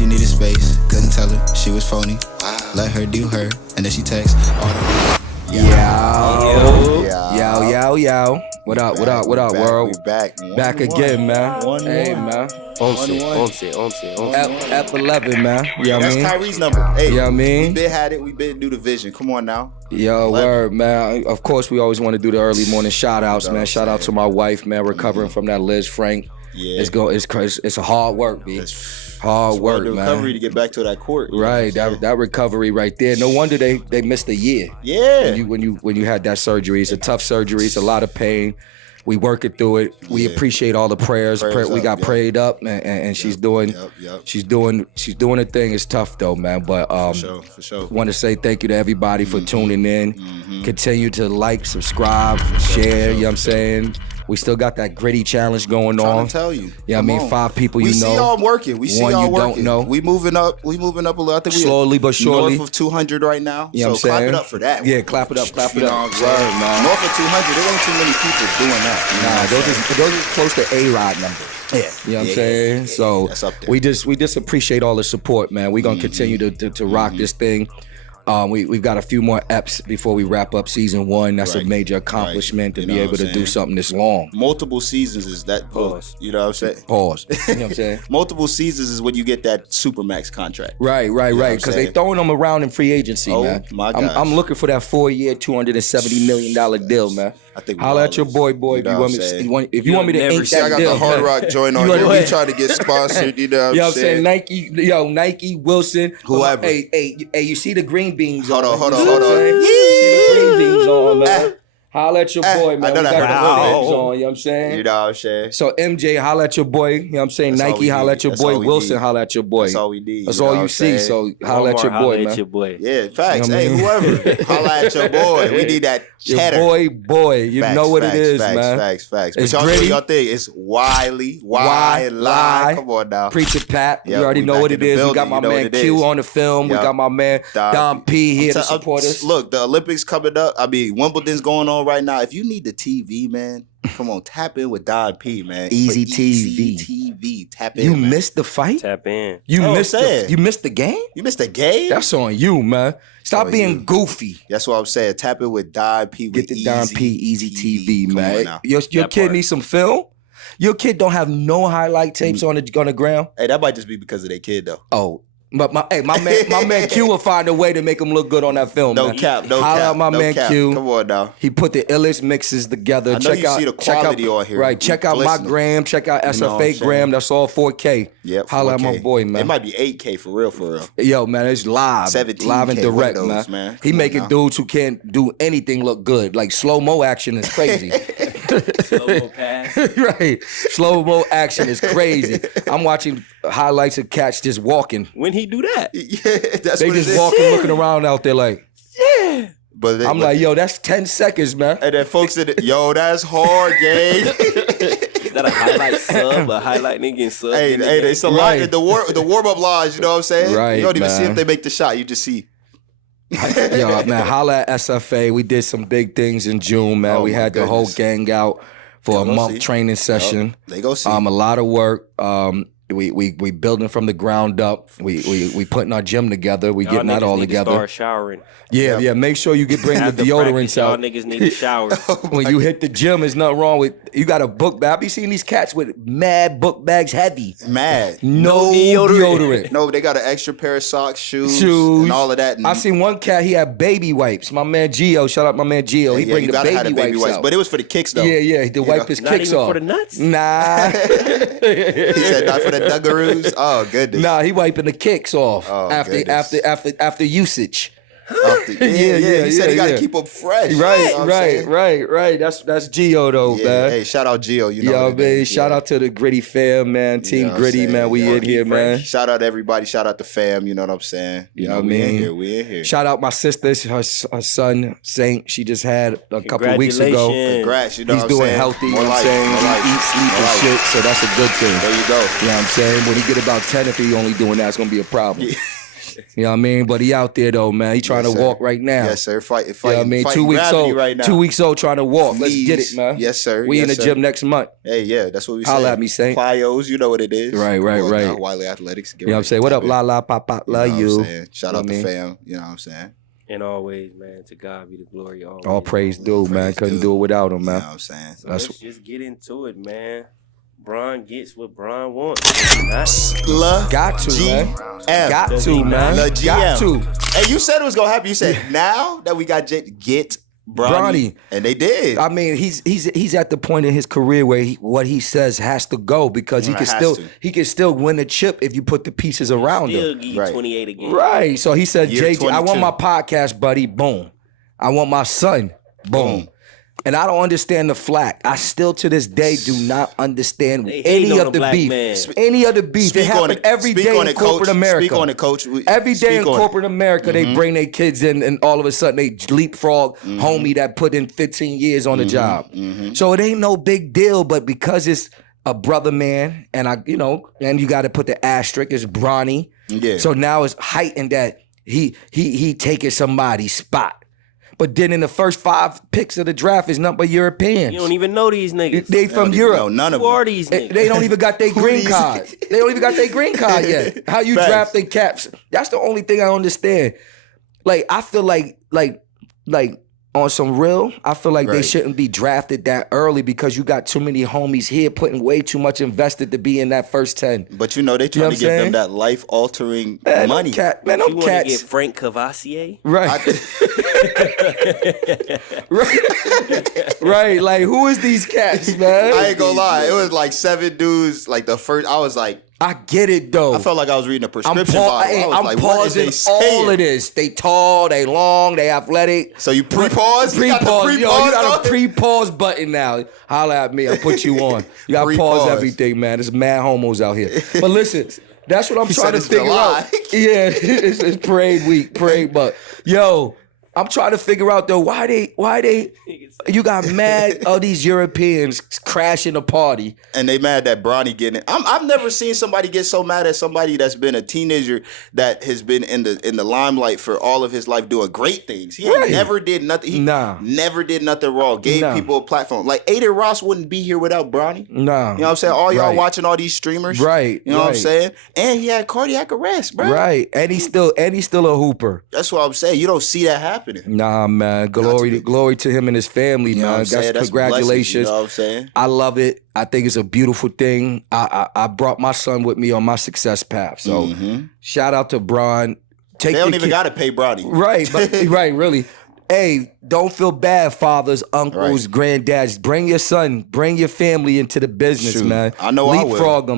she needed space. Couldn't tell her she was phony. Let her do her, and then she texts all the. Yo. What up, world? We back. Back again, man. Hey, man. Ep 11, man. You know what I mean? That's Kyrie's number. Hey, you know what I mean? We been had it. We been do the vision. Come on now. Yo, 11. word, man. Of course, we always want to do the early morning shout outs, man. Shout out to my wife, man, recovering from that Liz Frank. Yeah. It's a hard work, B. Hard work, man. Recovery to get back to that court. Right, that recovery right there. No wonder they missed a year. Yeah. When you had that surgery, it's a tough surgery. It's a lot of pain. We working through it. We appreciate all the prayers. We got prayed up, and she's doing she's doing a thing. It's tough though, man. But for sure. Want to say thank you to everybody for tuning in. Continue to like, subscribe, share. You know what I'm saying? We still got that gritty challenge going on. I'm tell you. Yeah, I mean, 5 people you know. We see y'all working. We see y'all working. Don't know. We moving up a little. I think we slowly but surely north of 200 right now. You know so clap it up for that. Yeah, clap it up. Word, man. North of 200, there ain't too many people doing that. Nah, those are close to A-Rod numbers. Yeah. You know what I'm saying? Yeah. So that's up there. we just appreciate all the support, man. We're gonna continue to rock this thing. We've got a few more eps before we wrap up season 1. That's a major accomplishment to be able to do something this long. Multiple seasons is that pause. You know what I'm saying? Pause. You know what I'm saying? Multiple seasons is when you get that Supermax contract. Right. Because they throwing them around in free agency, man. My gosh. I'm looking for that 4-year, $270 million deal, man. I think holla at your boy, if you want me to ink that I got deal. the Hard Rock joint on here. We trying to get sponsored, you know what I'm saying? Nike, Wilson, whoever. Hey, you see the green beans Hold on. You see the green beans on, man. Holla at your boy, man. I know we that. got the beans on, you know what I'm saying? You know what I'm saying? So MJ, holla at your boy, you know what I'm saying? That's Nike, holla at your boy. Wilson, holla at your boy. That's all we need. That's all you see, so holla at your boy, man. Yeah, facts. You know hey, whoever, holla at your boy. We need that cheddar. Your boy. You know what it is, man. Facts. But It's y'all gritty. do y'all thing. It's Wylie. Come on now. Preacher Pat. Yep, you already we know back what in it the is. We building. got my You know man what it Q is. on the film. We Yep. got my man Don P here to support us. Look, the Olympics coming up. I mean, Wimbledon's going on right now. If you need the TV, man, come on, tap in with Don P, man. Easy For TV. Tap in. You man. missed the fight? Tap in. You missed the game? You missed the game? That's on you, man. Stop on being you. goofy. That's what I'm saying. Tap in with Don P. Get the Don P Easy TV, Come on man. now. Your kid needs some film? Your kid don't have no highlight tapes on the ground? Hey, that might just be because of their kid, though. Oh. But my man Q will find a way to make him look good on that film. No man. cap. Holla out my man cap. Q. Come on now. He put the illest mixes together. I know you see the quality on here. Right. Check out my Glistening. gram. Check out You know what I'm SFA gram. saying? That's all 4K. Yep. Holla at 4K. my boy, man. It might be 8K for real. Yo, man, it's live. 17K live and direct, windows, man. man. He Come making on now. dudes who can't do anything look good. Like slow-mo action is crazy. Slow-mo pass. Right. Slow-mo action is crazy. I'm watching highlights of cats just walking. When he do that? Yeah, that's They what just it is. walking, looking around out there like, But I'm like, yo, that's 10 seconds, man. and then folks said, yo, that's hard, gang. Is that a highlight sub? A highlight nigga in sub? hey, it's a lot. Right. The warm-up lines, you know what I'm saying? Right, You don't even see man. if they make the shot. You just see. Yo, man, holla at SFA. We did some big things in June, man. Oh, we my had the whole goodness. gang out for a Go month see. training session. They go see. A lot of work. We building from the ground up. We putting our gym together. We Y'all getting that niggas all need to together. start showering. Yeah. Make sure you bring the After deodorants practice, y'all out. niggas need to shower. When you hit the gym, there's nothing wrong with. You got a book bag. I be seeing these cats with mad book bags heavy. Mad. No deodorant. No, they got an extra pair of socks, shoes. And all of that. And I seen one cat. He had baby wipes. My man Gio. Shout out my man Gio. He bring you the gotta have baby, the wipes out. But it was for the kicks, though. Yeah. To wipe his Not kicks even off. for the nuts? Nah. He said not for the Dungaroos. Oh, goodness. Nah, he wiping the kicks off Oh, after goodness. after usage. Yeah. He said he got to keep them fresh. You know what I'm saying? Right. That's Gio though, Yeah. man. Hey, shout out Gio. You know Yo, what it man, is. shout out to the Gritty fam, man. You Team know what I'm Gritty, saying? man. We Yeah. in here, man. Shout out to everybody. Shout out to fam. You know what I'm saying? You know what I we in mean? here. We in here. Shout out my sister, her son, Saint. She just had a couple of weeks ago. Congratulations. Congrats. You know He's what I'm doing saying? healthy, you More know what I'm life, saying? more life, He eats, sleep, more and life. shit, so that's a good thing. There you go. You know what I'm saying? When he get about 10, if he only doing that, it's going to be a problem. You know what I mean? But he out there though, man. He trying to walk right now. Yes, sir. Fighting. You know what I mean? 2 weeks old. Right now. 2 weeks old trying to walk. Let's get it, man. Yes, sir. We in the gym next month. Hey, yeah, that's what we say. Holla at me, Saint. Plyos, you know what it is. Right. Wylie Athletics. You know what I'm saying? What up, La La Pop Pop? Love you. Shout out to fam. You know what I'm saying? And always, man, to God be the glory. Always. All praise due, man. Couldn't do it without him, man. You know what I'm saying? So let's just get into it, man. Bron gets what Bron wants. Got to, man. Got to, man. Got to. Hey, you said it was gonna happen. You said now that we got get Bronny, and they did. I mean, he's at the point in his career where what he says has to go because he can still win a chip if you put the pieces around him. Right. 28 again. Right. So he said, Year JG, 22. I want my podcast, buddy. Boom. I want my son. Boom. And I don't understand the flack. I still to this day do not understand any of the beef. Any of the beef. It happens every day in corporate America. Speak on it, coach. Every day in corporate America, they bring their kids in and all of a sudden they leapfrog homie that put in 15 years on the job. So it ain't no big deal, but because it's a brother man and and you got to put the asterisk, it's Bronny. Yeah. So now it's heightened that he taking somebody's spot. But then in the first 5 picks of the draft is nothing but Europeans. You don't even know these niggas. They from Europe. No, none of Who them. are these niggas? They don't even got their green card. They don't even got their green card yet. How you draft their caps? That's the only thing I understand. Like I feel like on some real, I feel like they shouldn't be drafted that early because you got too many homies here putting way too much invested to be in that first 10. But they trying to give them that life-altering money. Man, you them want cats. to get Frank Cavassier? Right. Right. Like, who is these cats, man? I ain't gonna lie. It was like 7 dudes. Like the first, I was like, I get it though. I felt like I was reading a prescription bottle. I'm pausing all of this. They tall, they long, they athletic. So you pre-pause? Pre-pause. You got a pre-pause button now. Holla at me. I'll put you on. You got to pause everything, man. There's mad homos out here. But listen, that's what I'm trying to figure out. Yeah, it's parade week, but yo, I'm trying to figure out though why they you got mad of these Europeans crashing the party. And they mad that Bronny getting it. I've never seen somebody get so mad at somebody that's been a teenager that has been in the limelight for all of his life doing great things. He never did nothing. He never did nothing wrong. Gave people a platform. Like Aiden Ross wouldn't be here without Bronny. No. You know what I'm saying? All y'all watching all these streamers. Right. You know what I'm saying? And he had cardiac arrest, bro. Right. And he's still a hooper. That's what I'm saying. You don't see that happening. Nah, man. Glory to him and his family, You know man. what I'm saying? That's congratulations. blessings, you know what I'm saying? I love it. I think it's a beautiful thing. I brought my son with me on my success path. So shout out to Bron. They don't even got to pay Bronny. Right, right, really. Hey, don't feel bad, fathers, uncles, grandddads. Bring your son, bring your family into the business, man. I know I will.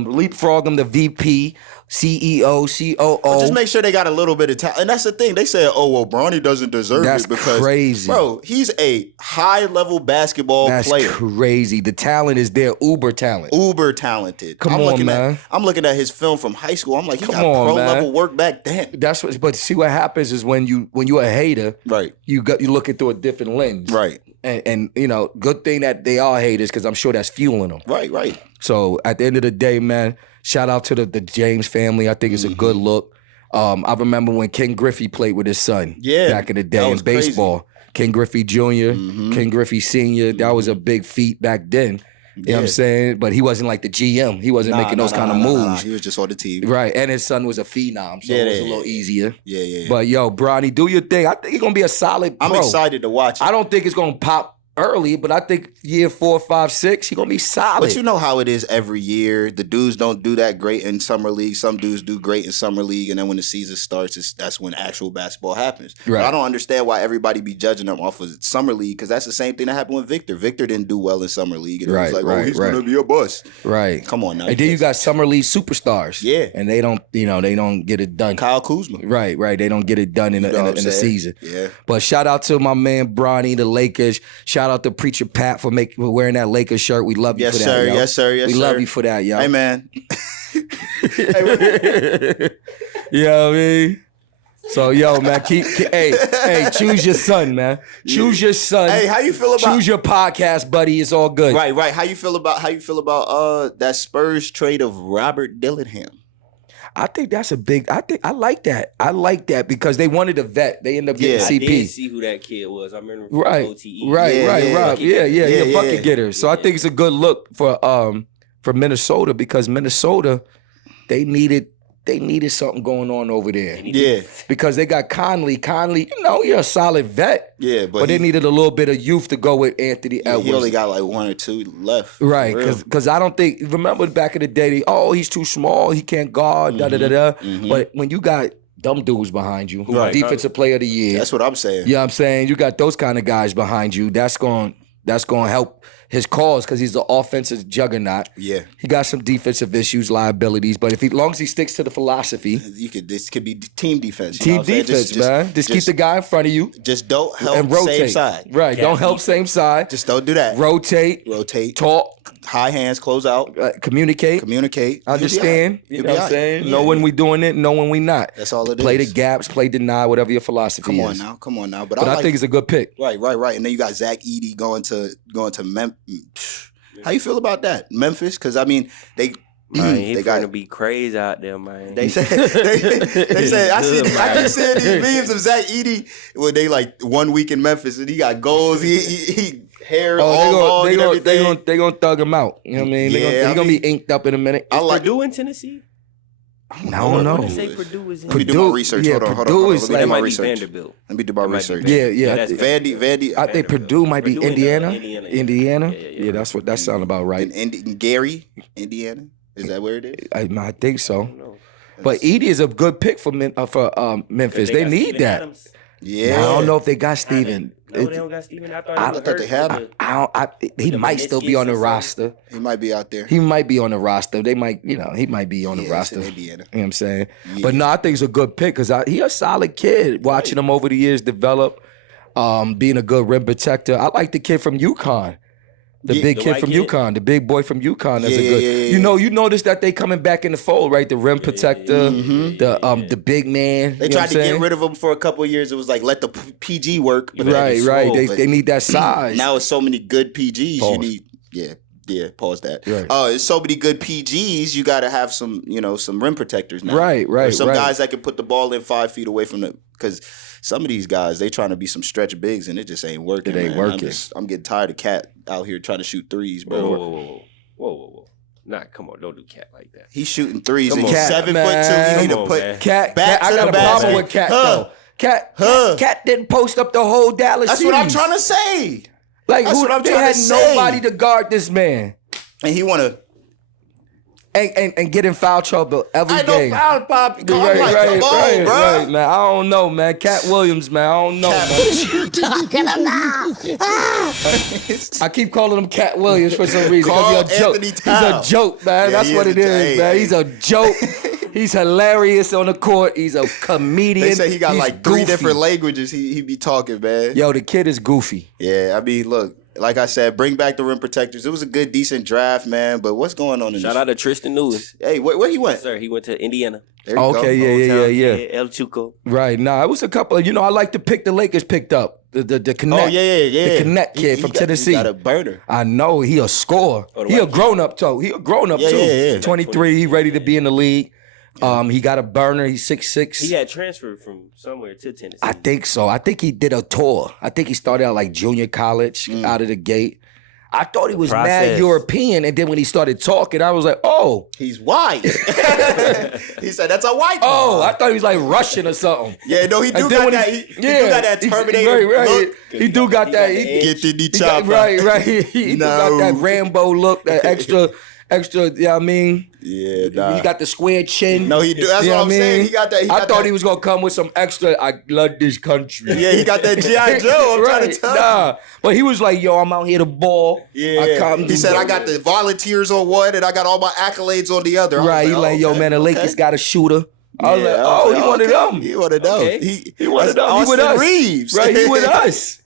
Leapfrog them to VP, CEO, COO. But just make sure they got a little bit of talent. And that's the thing. They said, Bronny doesn't deserve it because crazy. Bro, he's a high-level basketball player. That's crazy. The talent is there, uber talent. Uber talented. Come on, man. I'm looking at his film from high school. I'm like, he got pro-level work back then. But see what happens is when you a hater, right? You looking through a different lens. Right. And good thing that they are haters because I'm sure that's fueling them. Right. So at the end of the day, man, shout out to the James family. I think it's a good look. I remember when Ken Griffey played with his son back in the day in baseball. Crazy. Ken Griffey Jr., Ken Griffey Sr., that was a big feat back then. You know what I'm saying? But he wasn't like the GM. He wasn't making those kind of moves. He was just on the team. Right. And his son was a phenom, so it was a little easier. Yeah. But yo, Bronny, do your thing. I think he's going to be a solid pro. I'm excited to watch it. I don't think it's going to pop early, but I think year 4, 5, 6, he's gonna be solid. But you know how it is every year. The dudes don't do that great in summer league. Some dudes do great in summer league, and then when the season starts, that's when actual basketball happens. Right. But I don't understand why everybody be judging them off of summer league because that's the same thing that happened with Victor. Victor didn't do well in summer league, and it was like, he's gonna be a bust. Right. Come on now. And then you got summer league superstars. Yeah. And they don't get it done. Kyle Kuzma. Right. They don't get it done in the season. Yeah. But shout out to my man Bronny, the Lakers. Shout out to Preacher Pat for wearing that Lakers shirt. We love you for that, yo. Yes, sir. We love you for that, yo. Hey, man. You know what I mean? So, yo, man, hey, choose your son, man. Choose your son. Hey, how you feel about choose your podcast, buddy? It's all good. Right. How you feel about that Spurs trade of Robert Dillingham? I think that's a big. I like that. I like that because they wanted a vet. They ended up getting I CP. did see who that kid was. I remember from Right, OTE. right, Rob. Yeah, he a bucket getter. So I Yeah. think it's a good look for Minnesota because Minnesota, they needed something going on over there. Yeah. Because they got Conley. Conley, you're a solid vet. Yeah, But they needed a little bit of youth to go with Anthony Edwards. He only got like 1 or 2 left. Right, because I don't think, remember back in the day, he's too small, he can't guard, da-da-da-da. But when you got them dudes behind you, defensive player of the year. That's what I'm saying. You know what I'm saying? You got those kind of guys behind you, that's going to help his cause because he's the offensive juggernaut. Yeah. He got some defensive issues, liabilities, but as long as he sticks to the philosophy. This could be team defense. Team defense, man. Just keep the guy in front of you. Just don't help and rotate. same side. Right. Don't help same side. Just don't do that. Rotate. Talk. High hands, close out. Communicate. Understand. You know what I'm saying? Know when we doing it, know when we not. That's all it play is. the gaps, play deny, whatever your philosophy is. Come on now. But I think it's a good pick. Right. And then you got Zach Edey going to Memphis. How you feel about that? Memphis? Because, I mean, they got to be crazy out there, man. They said I keep seeing these memes of Zach Edey when they like 1 week in Memphis and he got goals. He hair all long and everything. They gonna thug him out. You know what I mean? They're gonna be inked up in a minute. Is Purdue in Tennessee? I don't know. They say Purdue is in. Let me do my research. Hold on. Let me do my research. Vanderbilt. Let me do my research. Yeah. Vandy. I think Purdue might be Indiana. Indiana. Yeah, that's what that sounds about right. In Gary, Indiana. Is that where it is? I think so. But Edey is a good pick for Memphis. They need that. Adams. Yeah. I don't know if they got Steven. No, they don't got Steven. I thought they had him. He might still be on the roster. He might be out there. He might be on the roster. They might, he might be on the roster. It's in Indiana. You know what I'm saying? Yeah. But no, I think it's a good pick because he a solid kid. Watching him over the years develop, being a good rim protector. I like the kid from UConn. The big kid from UConn, the big boy from UConn. That's a good. You notice that they coming back in the fold, right? The rim protector, the big man. They tried to get rid of him for a couple of years. It was like let the PG work. But Right. They need that size. Now it's so many good PGs. Pause. You need pause that. Right. It's so many good PGs. You got to have some rim protectors now. Right. Or some guys that can put the ball in 5 feet away from the because. Some of these guys, they trying to be some stretch bigs, and it just ain't working. It ain't working. I'm getting tired of Cat out here trying to shoot threes, bro. Whoa. Nah, come on, don't do Cat like that. He's shooting threes, and he's Cat, 7'2". He need to put Cat. back I to got the a problem basket. with Cat though. Cat didn't post up the whole Dallas That's series. what I'm trying to say. Like That's what I'm they trying had to say. nobody to guard this man. And he want to. And get in foul trouble every I game. know foul, Poppy. Come on, Right, bro. right, man. I don't know, man. Cat Williams, man. I don't know, man. I keep calling him Cat Williams for some reason because he's a joke. He's a joke, man. Yeah, That's what it is, man. He's a joke. He's hilarious on the court. He's a comedian. They say he got He's like 3 goofy. different languages he be talking, man. Yo, the kid is goofy. Yeah, I mean, look, like I said, bring back the rim protectors. It was a good, decent draft, man. But what's going on in Shout out to Tristan Lewis. Hey, where he went? Sir, he went to Indiana. There you go. Yeah. El Chuco. Right. Nah, it was a couple of, I like the pick the Lakers picked up. The Connect. Oh, yeah. The Connect kid from Tennessee. He got a burner. I know. He a scorer. He a grown-up, too. Yeah. 23. He ready to be in the league. He got a burner. He's 6'6". He had transferred from somewhere to Tennessee. I think so. I think he did a tour. I think he started out like junior college out of the gate. I thought he was mad European, and then when he started talking, I was like, oh. He's white. He said, that's a white man. Oh, I thought he was like Russian or something. Yeah, no, he do got that. He do got that Terminator look. He do got that. Get in the chopper. Right. He got that Rambo look, that extra, you know what I mean? Yeah, nah. He got the square chin. No, he do. That's what I'm saying. He got that. I thought he was going to come with some extra, I love this country. Yeah, he got that G.I. Joe. I'm trying to tell you. Nah, but he was like, yo, I'm out here to ball. Yeah. He said, I got the volunteers on one and I got all my accolades on the other. Right, he like, yo, man, the Lakers got a shooter. I was like, oh, he one of them. He one of them. He one of them. He with us. Reeves. Right, he with us.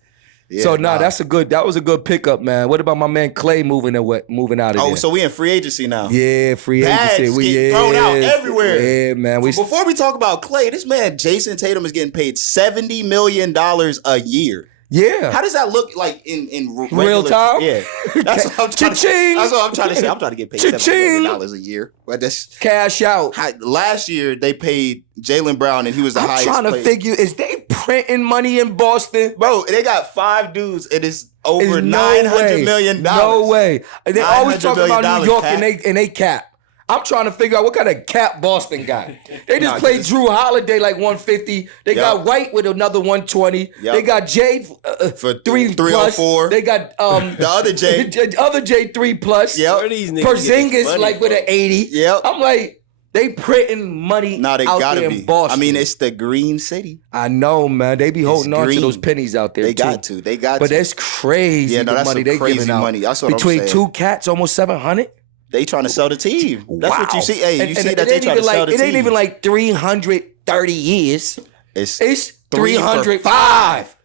Yeah, so that was a good pickup, man. What about my man Clay moving out of there? Oh, so we in free agency now. Yeah, free Bags agency. getting thrown out everywhere. Yeah, man. Before we talk about Clay, this man Jason Tatum is getting paid $70 million a year. Yeah. How does that look like in real time? Yeah, that's what I'm trying to. Cha-ching. That's what I'm trying to say. I'm trying to get paid $7 million a year. But that's cash out. last year they paid Jaylen Brown, and he was the highest. I'm trying to paid. figure, is they printing money in Boston? Bro, they got 5 dudes. It is over There's $900 million. No way. They always talk about New York cap. and they cap. I'm trying to figure out what kind of cap Boston got. They just played Drew Holiday like 150. They got White with another 120. They got Jay for 304. They got the other Jay. the other Jay 3+. Yep. These niggas get this Porzingis money like with an 80. Yep. I'm like, they printing money Nah, they out gotta there be. in Boston. I mean, it's the green city. I know, man. They be holding on to green. those pennies out there They too. got to. They got But to. that's crazy. Yeah, no, the that's money some they crazy giving out. money. That's what I'm Between saying. 2 cats, almost 700. They trying to sell the team. That's what you see. Hey, you see and that it they ain't trying to even sell the It team. ain't even like 330 years. It's It's 3 for 305.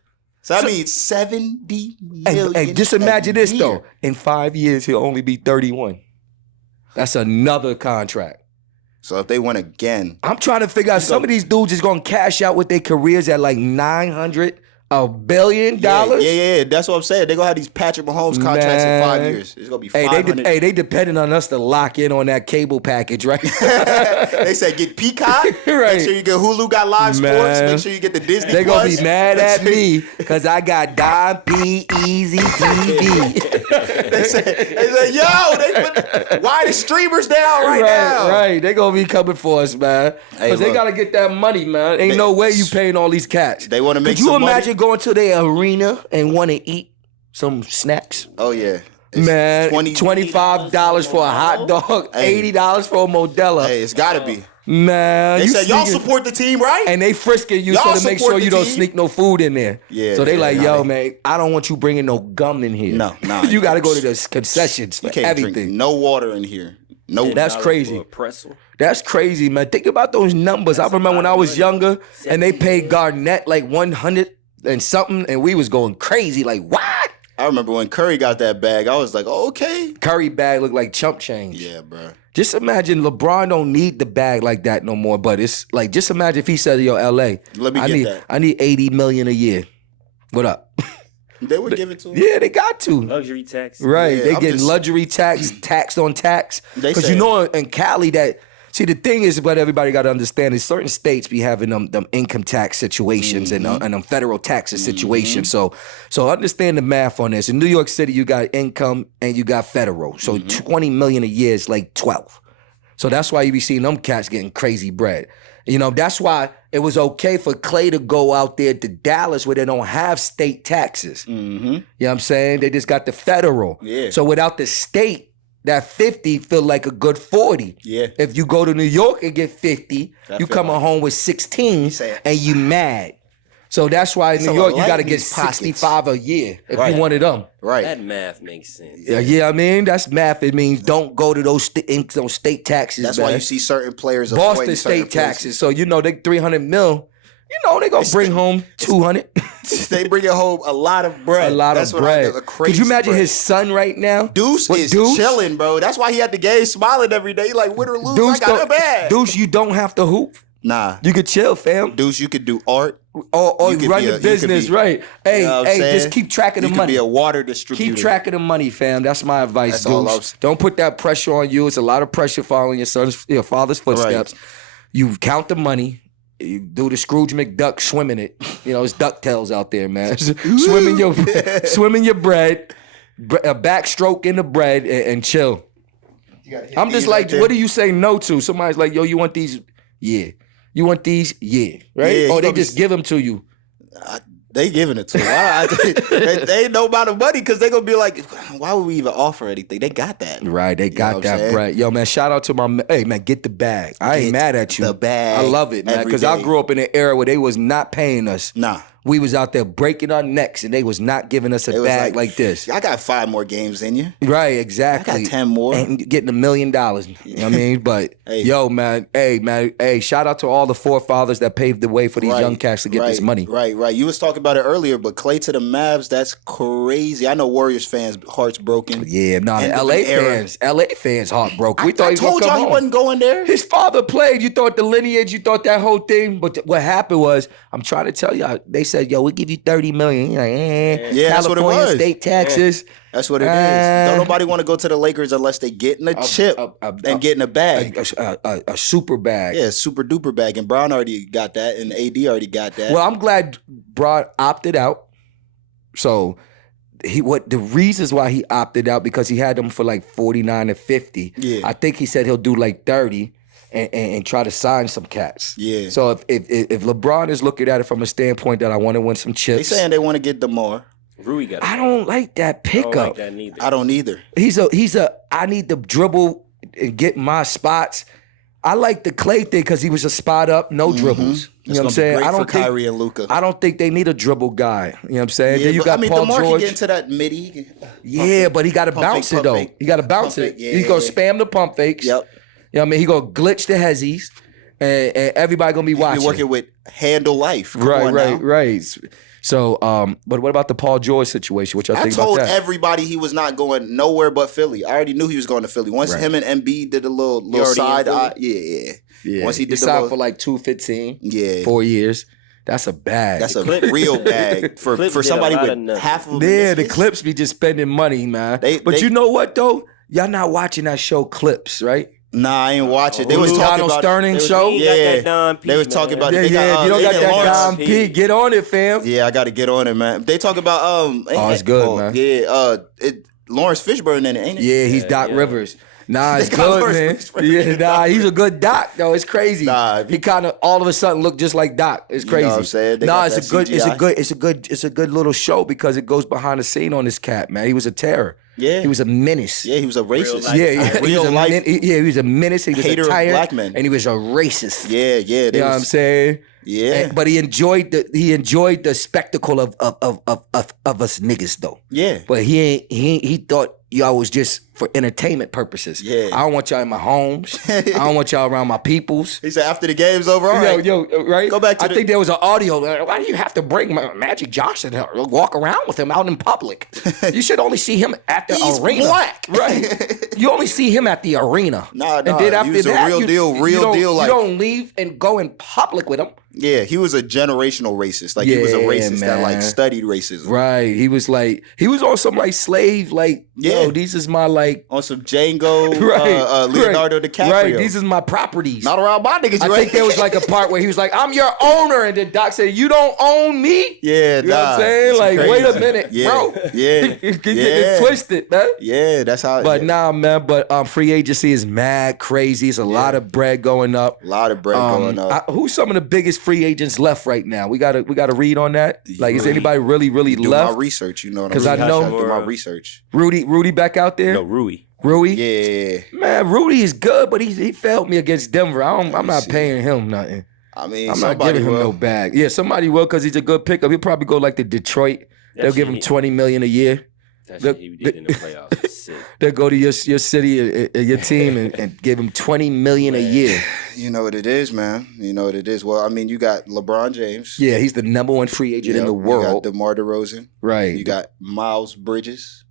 So that means $70 million. And just imagine this a though. year. In 5 years, he'll only be 31. That's another contract. So if they win again, I'm trying to figure out some of these dudes is gonna cash out with their careers at like $900 billion. Yeah. That's what I'm saying. They gonna have these Patrick Mahomes contracts in 5 Man. years. It's gonna be Hey, 500. they depending on us to lock in on that cable package, right? They said get Peacock. Right. Make sure you get Hulu got live sports. Man. Make sure you get the Disney. They gonna Plus. be mad at me because I got Don P Easy TV. They said, yo, they put why the streamers down right now? Right. They gonna be coming for us, man. Hey, Because they look. gotta get that money, man. Ain't no way you paying all these cats. They wanna make Could you some money. imagine going to their arena and want to eat some snacks? Oh yeah. It's Man, 20 $25 for a hot dog, Hey. $80 for a Modella. Hey, it's gotta be. Man, They you said y'all sneaking- support the team, right? and they frisking you Y'all so to make support sure the you don't team? sneak no food in there. Yeah, So they yeah, like, nah, yo, they- man, I don't want you bringing no gum in here. No. you got to go to the concessions for You can't drink everything. no water in here. No. That's $10 crazy. for a pretzel. That's crazy, man. Think about those numbers. I remember when I was younger and they paid Garnett like 100 and something, and we was going crazy. Like, what? I remember when Curry got that bag. I was like, oh, okay. Curry bag looked like chump change. Yeah, bro. Just imagine LeBron don't need the bag like that no more. But it's like, just imagine if he said, yo, LA, Let me I get need that. I need $80 million a year. What up? They would give it to him. Yeah, they got to. Luxury tax. Right. Yeah, they I'm getting just- luxury tax on tax. They Because you say- know in Cali that, see, the thing is what everybody got to understand is certain states be having them income tax situations and them federal taxes situations. So understand the math on this. In New York City, you got income and you got federal. So 20 million a year is like 12. So that's why you be seeing them cats getting crazy bread. You know, that's why it was okay for Clay to go out there to Dallas where they don't have state taxes. You know what I'm saying? They just got the federal. Yeah. So without the state, that 50 feel like a good 40. Yeah. If you go to New York and get 50, That you feel coming like- home with 16 Say it. and you mad. So that's why in It's New a York, you light got to in get these pockets. 65 a year if Right. you one of them. Right. That math makes sense. Yeah, I mean, that's math. It means don't go to those state taxes. That's man. why you see certain players Boston avoiding certain state taxes. So you know they 300 mil. You know they gonna bring home 200. places. They bring home a lot of bread. A lot That's of what I bread. do, a crazy Could you imagine bread. his son right now? Deuce What, is Deuce? chilling, bro. That's why he had the game smiling every day. He like, win or lose, Deuce, I got a bag. Deuce, you don't have to hoop. Nah. You could chill, fam. Deuce, you could do art. Or You could run be the you could business, be- right? Hey, You know what I'm hey, saying? just keep track of the You could money. be a water distributor. Keep track of the money, fam. That's my advice, That's all I'm Deuce. saying. Don't put that pressure on you. It's a lot of pressure following your father's footsteps. You count the money. You do the Scrooge McDuck swimming it. You know, it's DuckTales out there, man. swimming your bread, a backstroke in the bread, and chill. I'm just like, what do you say no to? Somebody's like, yo, you want these? Yeah. You want these? Yeah. Right? Yeah, Or you they gonna be- just give them to you. They giving it to him. They ain't no amount of money because they gonna be like, why would we even offer anything? They got that. Right, they know got what I'm that saying? bread. Yo, man, shout out to hey, man, get the bag. I ain't Get mad at you. the bag I love it, man, every because I day. grew up in an era where they was not paying us. Nah. We was out there breaking our necks, and they was not giving us a It was bag like this. I got 5 more games in you. Right, exactly. I got 10 more. And getting $1 million. You know what I mean? But, Hey. yo, man, shout out to all the forefathers that paved the way for these young cats to get this money. Right. You was talking about it earlier, but Clay to the Mavs, that's crazy. I know Warriors fans' hearts broken. Yeah, nah, End of LA an era. fans heartbroken. We thought I he was gonna told come y'all he home. wasn't going there. His father played. You thought the lineage, you thought that whole thing. But what happened was, I'm trying to tell y'all, they said, yo, we give you $30 million. He's like, Yeah, that's what it California was. state taxes. That's what it is. Don't nobody want to go to the Lakers unless they getting a chip and getting a bag. A super bag. Yeah, super duper bag. And Brown already got that, and AD already got that. Well, I'm glad Brown opted out. So the reasons why he opted out, because he had them for like 49 and 50. Yeah. I think he said he'll do like 30 and try to sign some cats. Yeah. So if LeBron is looking at it from a standpoint that I want to win some They chips. saying they want to get DeMar. Rui got. I don't like that pickup. I don't like that neither. I don't either. He's a I need to dribble and get my spots. I like the Clay thing because he was a spot up, no dribbles. You know what I'm saying? Great I don't for Kyrie and Luka. I don't think they need a dribble guy. You know what I'm saying? Yeah, then you but, got Paul DeMar George. can get into that midi. Yeah, but he got to pump bounce fake, it though. pump fake. He got to bounce Pump it. fake, yeah. He's gonna spam the pump fakes. Yep. You know what I mean? He gonna glitch the hezzies, and everybody gonna be watching. You're working with Handle Life. Come on now. Right. So, but what about the Paul George situation? What y'all I think about told that? everybody he was not going nowhere but Philly. I already knew he was going to Philly. Once him and Embiid did a little already side in Philly? eye, yeah. Once he did the signed little, for like $215. Yeah. 4 years. That's a bag. that's a Clips- real bag for Clips did somebody a lot with of nothing. half of Yeah, the meniscus. Clips be just spending money, man. But you know what though? Y'all not watching that show Clips, right? Nah, I ain't watching. They was talking Donald about Sterling They was- show. he ain't got Yeah, that Don P, they was man. talking about. Yeah, they got, if you don't got Nathan that Lawrence. Dom P, get on it, fam. Yeah, I got to get on it, man. They talk about it's good, man. Yeah, Lawrence Fishburne in it, ain't it? Yeah, he's Doc yeah. Rivers. Nah, it's They got good, Lawrence man. Fishburne. Yeah, nah, he's a good Doc, though. It's crazy. Nah, he kind of all of a sudden looked just like Doc. It's know crazy. what I'm saying? They Nah, got it's that CGI. a good little show because it goes behind the scene on this cat, man. He was a terror. Yeah. He was a menace. Yeah, he was a racist. life. Yeah, he real was a life. he was a menace. He was hater a of tyrant, black men. and he was a racist. Yeah. You know what I'm saying? Yeah. But he enjoyed the spectacle of us niggas though. Yeah. But he thought y'all was just for entertainment purposes. Yeah. I don't want y'all in my homes. I don't want y'all around my peoples. He said after the game's over, all right. Yo, right? Go back to I the- think there was an audio. Why do you have to bring Magic Johnson and walk around with him out in public? You should only see him at the He's arena. black. Right. You only see him at the arena. Nah, And then he after was a that, real you deal, don't- like- you don't leave and go in public with him. Yeah, he was a generational racist. Like he was a Yeah, racist that like man. studied racism. Right. He was on some like slave, like, Yeah. yo, these is my like On some Django, right, Leonardo right, DiCaprio. Right, these is my properties. Not around my niggas. I you think ain't. there was like a part where he was like, I'm your owner. And then Doc said, you don't own me? Yeah, You know what I'm saying? it's Like, crazy. wait a minute, Yeah, bro. yeah, You get yeah. it twisted, man. Yeah, that's how. But yeah. nah, man, free agency is mad crazy. It's a lot of bread going up. A lot of bread going up. Who's some of the biggest free agents left right now? We gotta read on that. Like, is anybody really do left? my research, you know what I'm 'Cause I saying? know- do my research. Rudy back out there? No, Rui. Rui? Yeah, Man, Rudy is good, but he failed me against Denver. I'm not paying him nothing. I mean, I'm not somebody giving him will. no bag. Yeah, somebody will because he's a good pickup. He'll probably go like to Detroit. They'll That give him shit- $20 million a year. That shit he did in the playoffs was sick. They'll go to your city, your team, and give him $20 million a year. You know what it is, man. You know what it is. Well, I mean, you got LeBron James. Yeah, he's the number one free agent in the world. You got DeMar DeRozan. Right. You got Miles Bridges.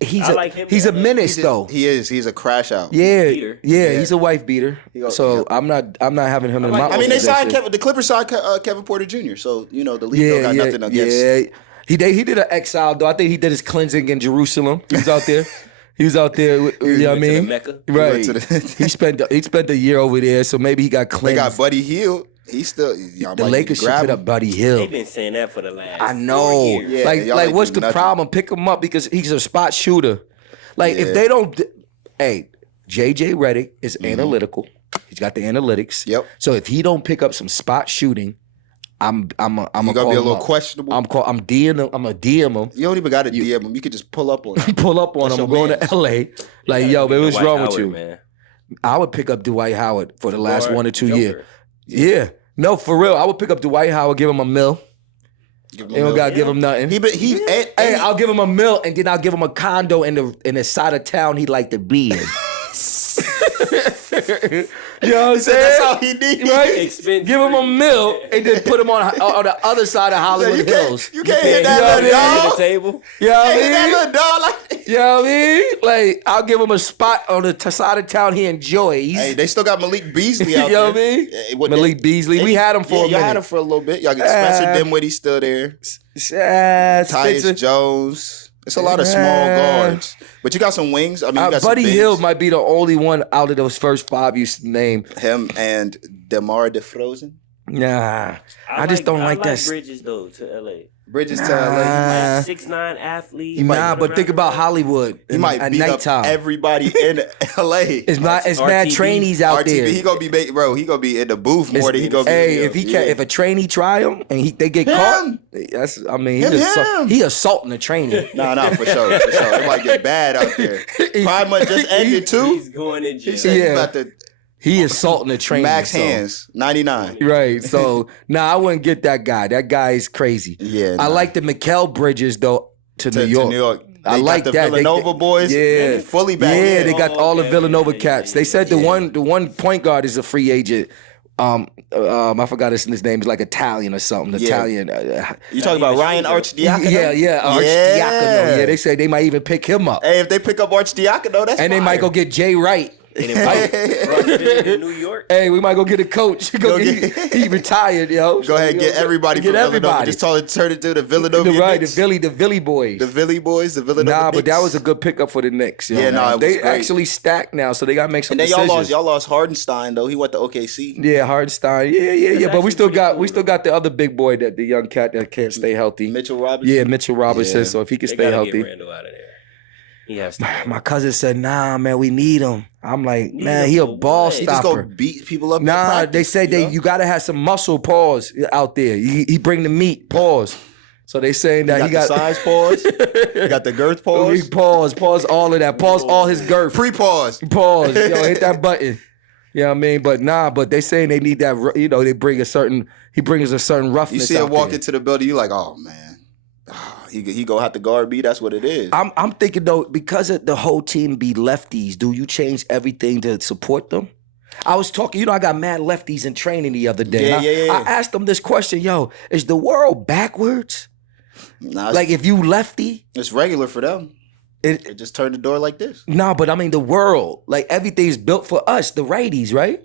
He's I a like him, he's a man. menace though. He is. He's a crash out. Yeah, beater. yeah, Yeah. he's a wife beater. So I'm not having him in my. I mean, they signed organization. the Clippers signed Kevin Porter Jr. So you know the league don't got nothing against. Yeah. He did an exile though. I think he did his cleansing in Jerusalem. He was out there. He was out there. You know what I went to the mean? Mecca. Right. He went to the- he spent a year over there, so maybe he got They cleansed. got Buddy Hield. He's still. The Lakers should put up Buddy They've Hill. been saying that for the last I 4 know. years. Yeah, like y'all ain't what's do the nothing. problem? Pick him up because he's a spot shooter. Like if they don't, hey, JJ Redick is analytical. He's got the analytics. Yep. So if he don't pick up some spot shooting, I'm You're gonna be a little questionable. I'm DM him. I'm a DM him. You don't even got to DM him. You could just pull up on him. Pull up on That's him. I'm your going mans. to LA. Like, yo, man, what's Dwight wrong with Howard, you? man. I would pick up Dwight Howard for the last Or 1 or 2 Joker. years. Yeah. No, for real. I would pick up Dwight Howard, give him a $1 Give him You don't a gotta mil. give him nothing. Hey, I'll give him $1 and then I'll give him a condo in the side of town he'd like to be in. You know what I'm saying? That's all he needs. Right? Expense Give him a free. meal and then put him on the other side of Hollywood Hills. You can't hit that You know little what I mean? dog. The table. You know what I Hit that mean? little dog like. You know what I mean? Like, I'll give him a spot on the side of town he enjoys. Hey, they still got Malik Beasley out You know there. what I mean? Yeah, what Malik they- Beasley. We had him for a Y'all minute. had him for a little bit. Y'all get Spencer Dinwiddie's still there. Tyus Tyus Jones. It's a lot of small guards. But you got some wings. I mean, you got Buddy some bigs. Hield might be the only one out of those first 5 you named. Him and DeMar DeFrozen. Nah. I just don't like that. Bridges though to LA. Bridges to LA. 6'9" athlete. Nah, but think about Hollywood. He might at beat nighttime. up everybody in LA. It's mad trainees out there. He gonna be he gonna be in the booth more than he gonna be. Hey, if a trainee try him and they get caught, that's he assaulting a trainee. Nah, for sure. It might get bad out there. Prime month just ended too. He's going in jail. He said he's about to He assaulting a trainee. max so. hands 99. Right. So I wouldn't get that guy. That guy is crazy. Yeah, I nah. like the Mikal Bridges though to New York. They like got the that. Villanova boys. Yeah, fully back. Yeah, in. they got all the Villanova cats. They said the Yeah. one point guard is a free agent. I forgot his name. Is like Italian or something. Yeah. Italian. You talking about Ryan Archdiakono? Yeah, Archdiakono. Yeah, they say they might even pick him up, Hey, if they pick up Archdiakono, that's and they might go get Jay Wright. And if in New York. Hey, we might go get a coach. He retired, yo. Go ahead and get everybody from Villanova. Just turn it to the Villanova. Right, Knicks. the Philly boys. The Philly boys, the Villanova. Nah, but Knicks. that was a good pickup for the Knicks. Yo. Yeah, nah, it was they great. actually stacked now, so they got to make some And then decisions. y'all lost Hardenstein though. He went to OKC. Yeah, Hardstein. Yeah. But we actually still pretty got cool, the other big boy the young cat that can't stay healthy. Mitchell Robinson. Yeah, Mitchell Robinson. Yeah. So if he can They stay gotta healthy. get Randall out of there. He has to. My cousin said, "Nah, man, we need him." I'm like, man, him he a for ball what? He just go stopper. beat people up. in Nah, practice, they said you know? you gotta have some muscle pause out there. He bring the meat pause. So they saying that He got the size pause. He got the girth pause. Pause all of that. Pause all his girth. Pre-pause. Pause. Yo, hit that button. You know what I mean? But they saying they need that. They bring he brings a certain roughness. You see him out walk there. into the building, you like, oh man, he gonna have to guard me. That's what it is. I'm thinking though, because of the whole team be lefties, do you change everything to support them? I was talking, I got mad lefties in training the other day. Yeah. I asked them this question, is the world backwards? Nah, Like if you lefty, it's regular for them. They just turn the door like this. no, but I mean the world, like everything's built for us, the righties, right?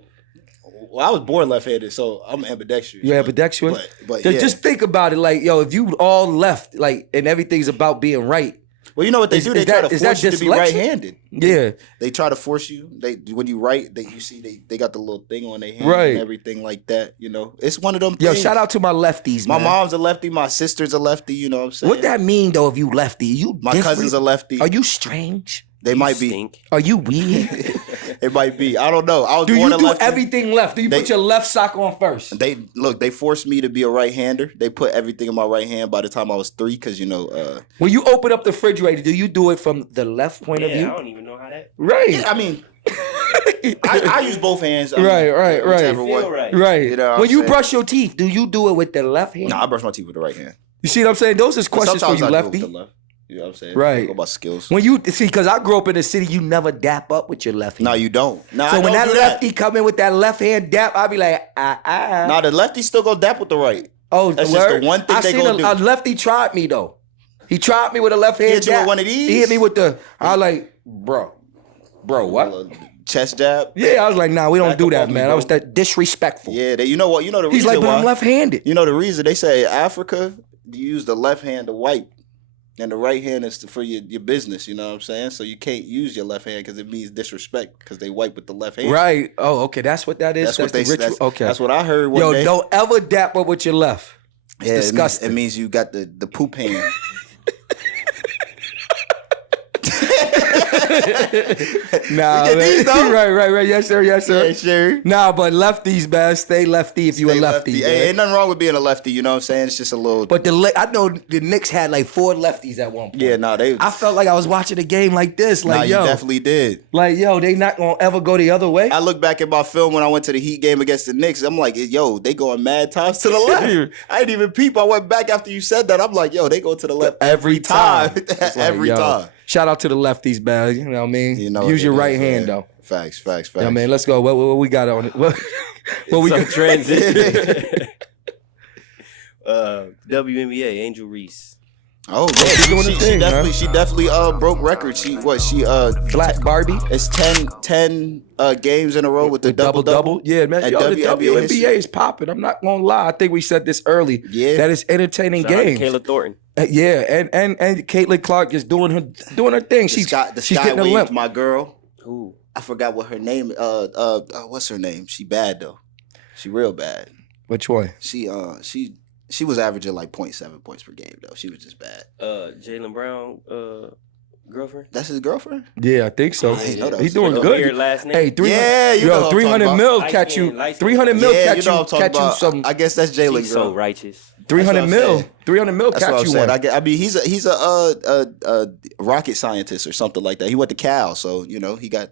Well, I was born left-handed, so I'm ambidextrous. You ambidextrous? But Just think about it, like, if you all left, like, and everything's about being right. well, you know what they do? They try to force you to be dyslexic? right-handed. Yeah. They try to force you. When you write, you see they got the little thing on their hand Right. and everything like that. It's one of them Yo, things. shout out to my lefties, My man. mom's a lefty. My sister's a lefty. You know what I'm saying? What that mean, though, if you lefty? You My different? cousin's a lefty. Are you strange? They might be. Stink. Are you weird? It might be. I don't know. I was Do born you a do lefty. everything left? Do you They- put your left sock on first? They forced me to be a right-hander. They put everything in my right hand by the time I was 3 because When you open up the refrigerator, do you do it from the left point of Yeah, view? I don't even know how that. Right. I mean, I use both hands. I mean, Right. whichever Feel one. right. Right. You know what when I'm you saying? brush your teeth, do you do it with the left hand? Nah, I brush my teeth with the right hand. You see what I'm saying? Those is questions for Sometimes you, I do it lefty. with the left. You know what I'm saying? Right. Go about skills. When you see, because I grew up in the city, you never dap up with your left hand. No, you don't. Nah, So I when don't that do lefty come in with that left hand dap, I'll be like, Nah, the lefty still go dap with the right. Oh, That's word? just the one thing I they seen gonna a do. lefty tried me though. He tried me with a left hand hit you with dap. one of these? He hit me with the. I was like, bro, what? Chest jab. Yeah, I was like, nah, we don't Back do up that, on me, man. bro. I was that disrespectful. Yeah, you know what? You know the He's reason like, but why. I'm left-handed. You know the reason they say Africa, you use the left hand to wipe, and the right hand is for your business. You know what I'm saying? So you can't use your left hand because it means disrespect because they wipe with the left hand. Right. Oh, okay. That's what that is. That's what they the ritual. Okay. That's what I heard one Yo, day. don't ever dap up with your left. It's Yeah, disgusting. It means you got the poop hand. Nah, get man. these, though. Right. Yes, sir. Yeah, sure. Nah, but lefties, man, stay lefty if you a Stay lefty. Hey, man. ain't nothing wrong with being a lefty. You know what I'm saying? It's just a little. But I know the Knicks had like 4 lefties at one point. yeah, they. I felt like I was watching a game like this. Like, you yo, definitely did. they not gonna ever go the other way. I look back at my film when I went to the Heat game against the Knicks. I'm like, yo, they going mad times to the left. I didn't even peep. I went back after you said that. I'm like, yo, they go to the left Every time. every Yo, time. Shout out to the lefties, man. You know what I mean? You know Use your it right is, hand, yeah. though. Facts. Yeah, man. Let's go. What we got on it? What we got? Transition. WNBA, Angel Reese. Oh she yeah, doing the thing, she definitely broke records. She Black Barbie. It's 10 games in a row with the double. Yeah, man. At Yo, the WNBA WNBA is popping. I'm not gonna lie. I think we said this early. Yeah. That is entertaining Shout out to games. Kayla Thornton. Yeah, and Caitlin Clark is doing her thing. She's getting a limp. My girl. Who? I forgot what her name. What's her name? She bad though. She real bad. Which one? She was averaging like 0.7 points per game though. She was just bad. Jaylen Brown, girlfriend. That's his girlfriend? Yeah, I think so. I didn't know that He's was doing his good. Weird last name. Hey, 300, Yeah, you know what I'm 300 talking mil about. catch you. Light skin. 300 mil Yeah, catch you know what I'm talking you about. some. I guess that's Jalen. She's so righteous. 300 what I'm mil. saying. 300 mil That's what catch I'm you saying. one. I mean, he's a rocket scientist or something like that. He went to Cal, so you know he got.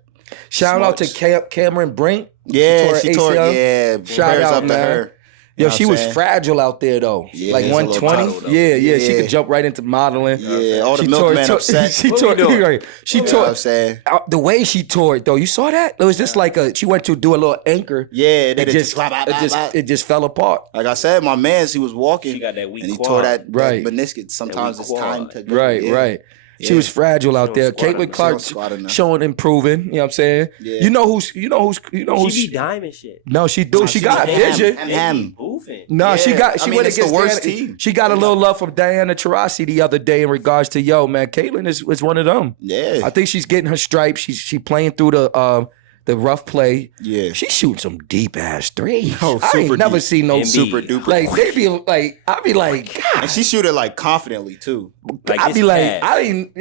Shout out to smarts. Cameron Brink. Yeah, she she tore tore. her ACL. Yeah, Shout prayers out, up to man. her. You Yo, know she what I'm was saying? fragile out there though. Yeah, like she's a little 120. model, though. Yeah, she Yeah. could jump right into modeling. Yeah, all the She milkman tore- upset. She What tore. we doing? Right. She You know tore. what I'm saying? The way she tore it though, you saw that? It was just like she went to do a little anchor. Yeah, It just fell apart. like I said, my man's he was walking. She got that weak and he quad. tore that Right. meniscus. Sometimes weak it's time quad. to go. Right, Yeah. right. She Yeah. was fragile out don't there. squat Caitlin enough. Clark She don't squat enough. showing improving. You know what I'm saying? Yeah. You know who's She be diamond shit. No, she do. She got ham. vision. Ham. They be boofing. No, Yeah. she I went mean, it's the against worst Diana- team. She got a little love from Diana Taurasi the other day in regards to man. Caitlin is one of them. Yeah. I think she's getting her stripes. She playing through the rough play. Yeah. She shooting some deep ass threes. Oh, I ain't super never deep. seen no Embiid. Super duper. like they be like I be like God. And she shoot it like confidently too. Like I this be like pass. I ain't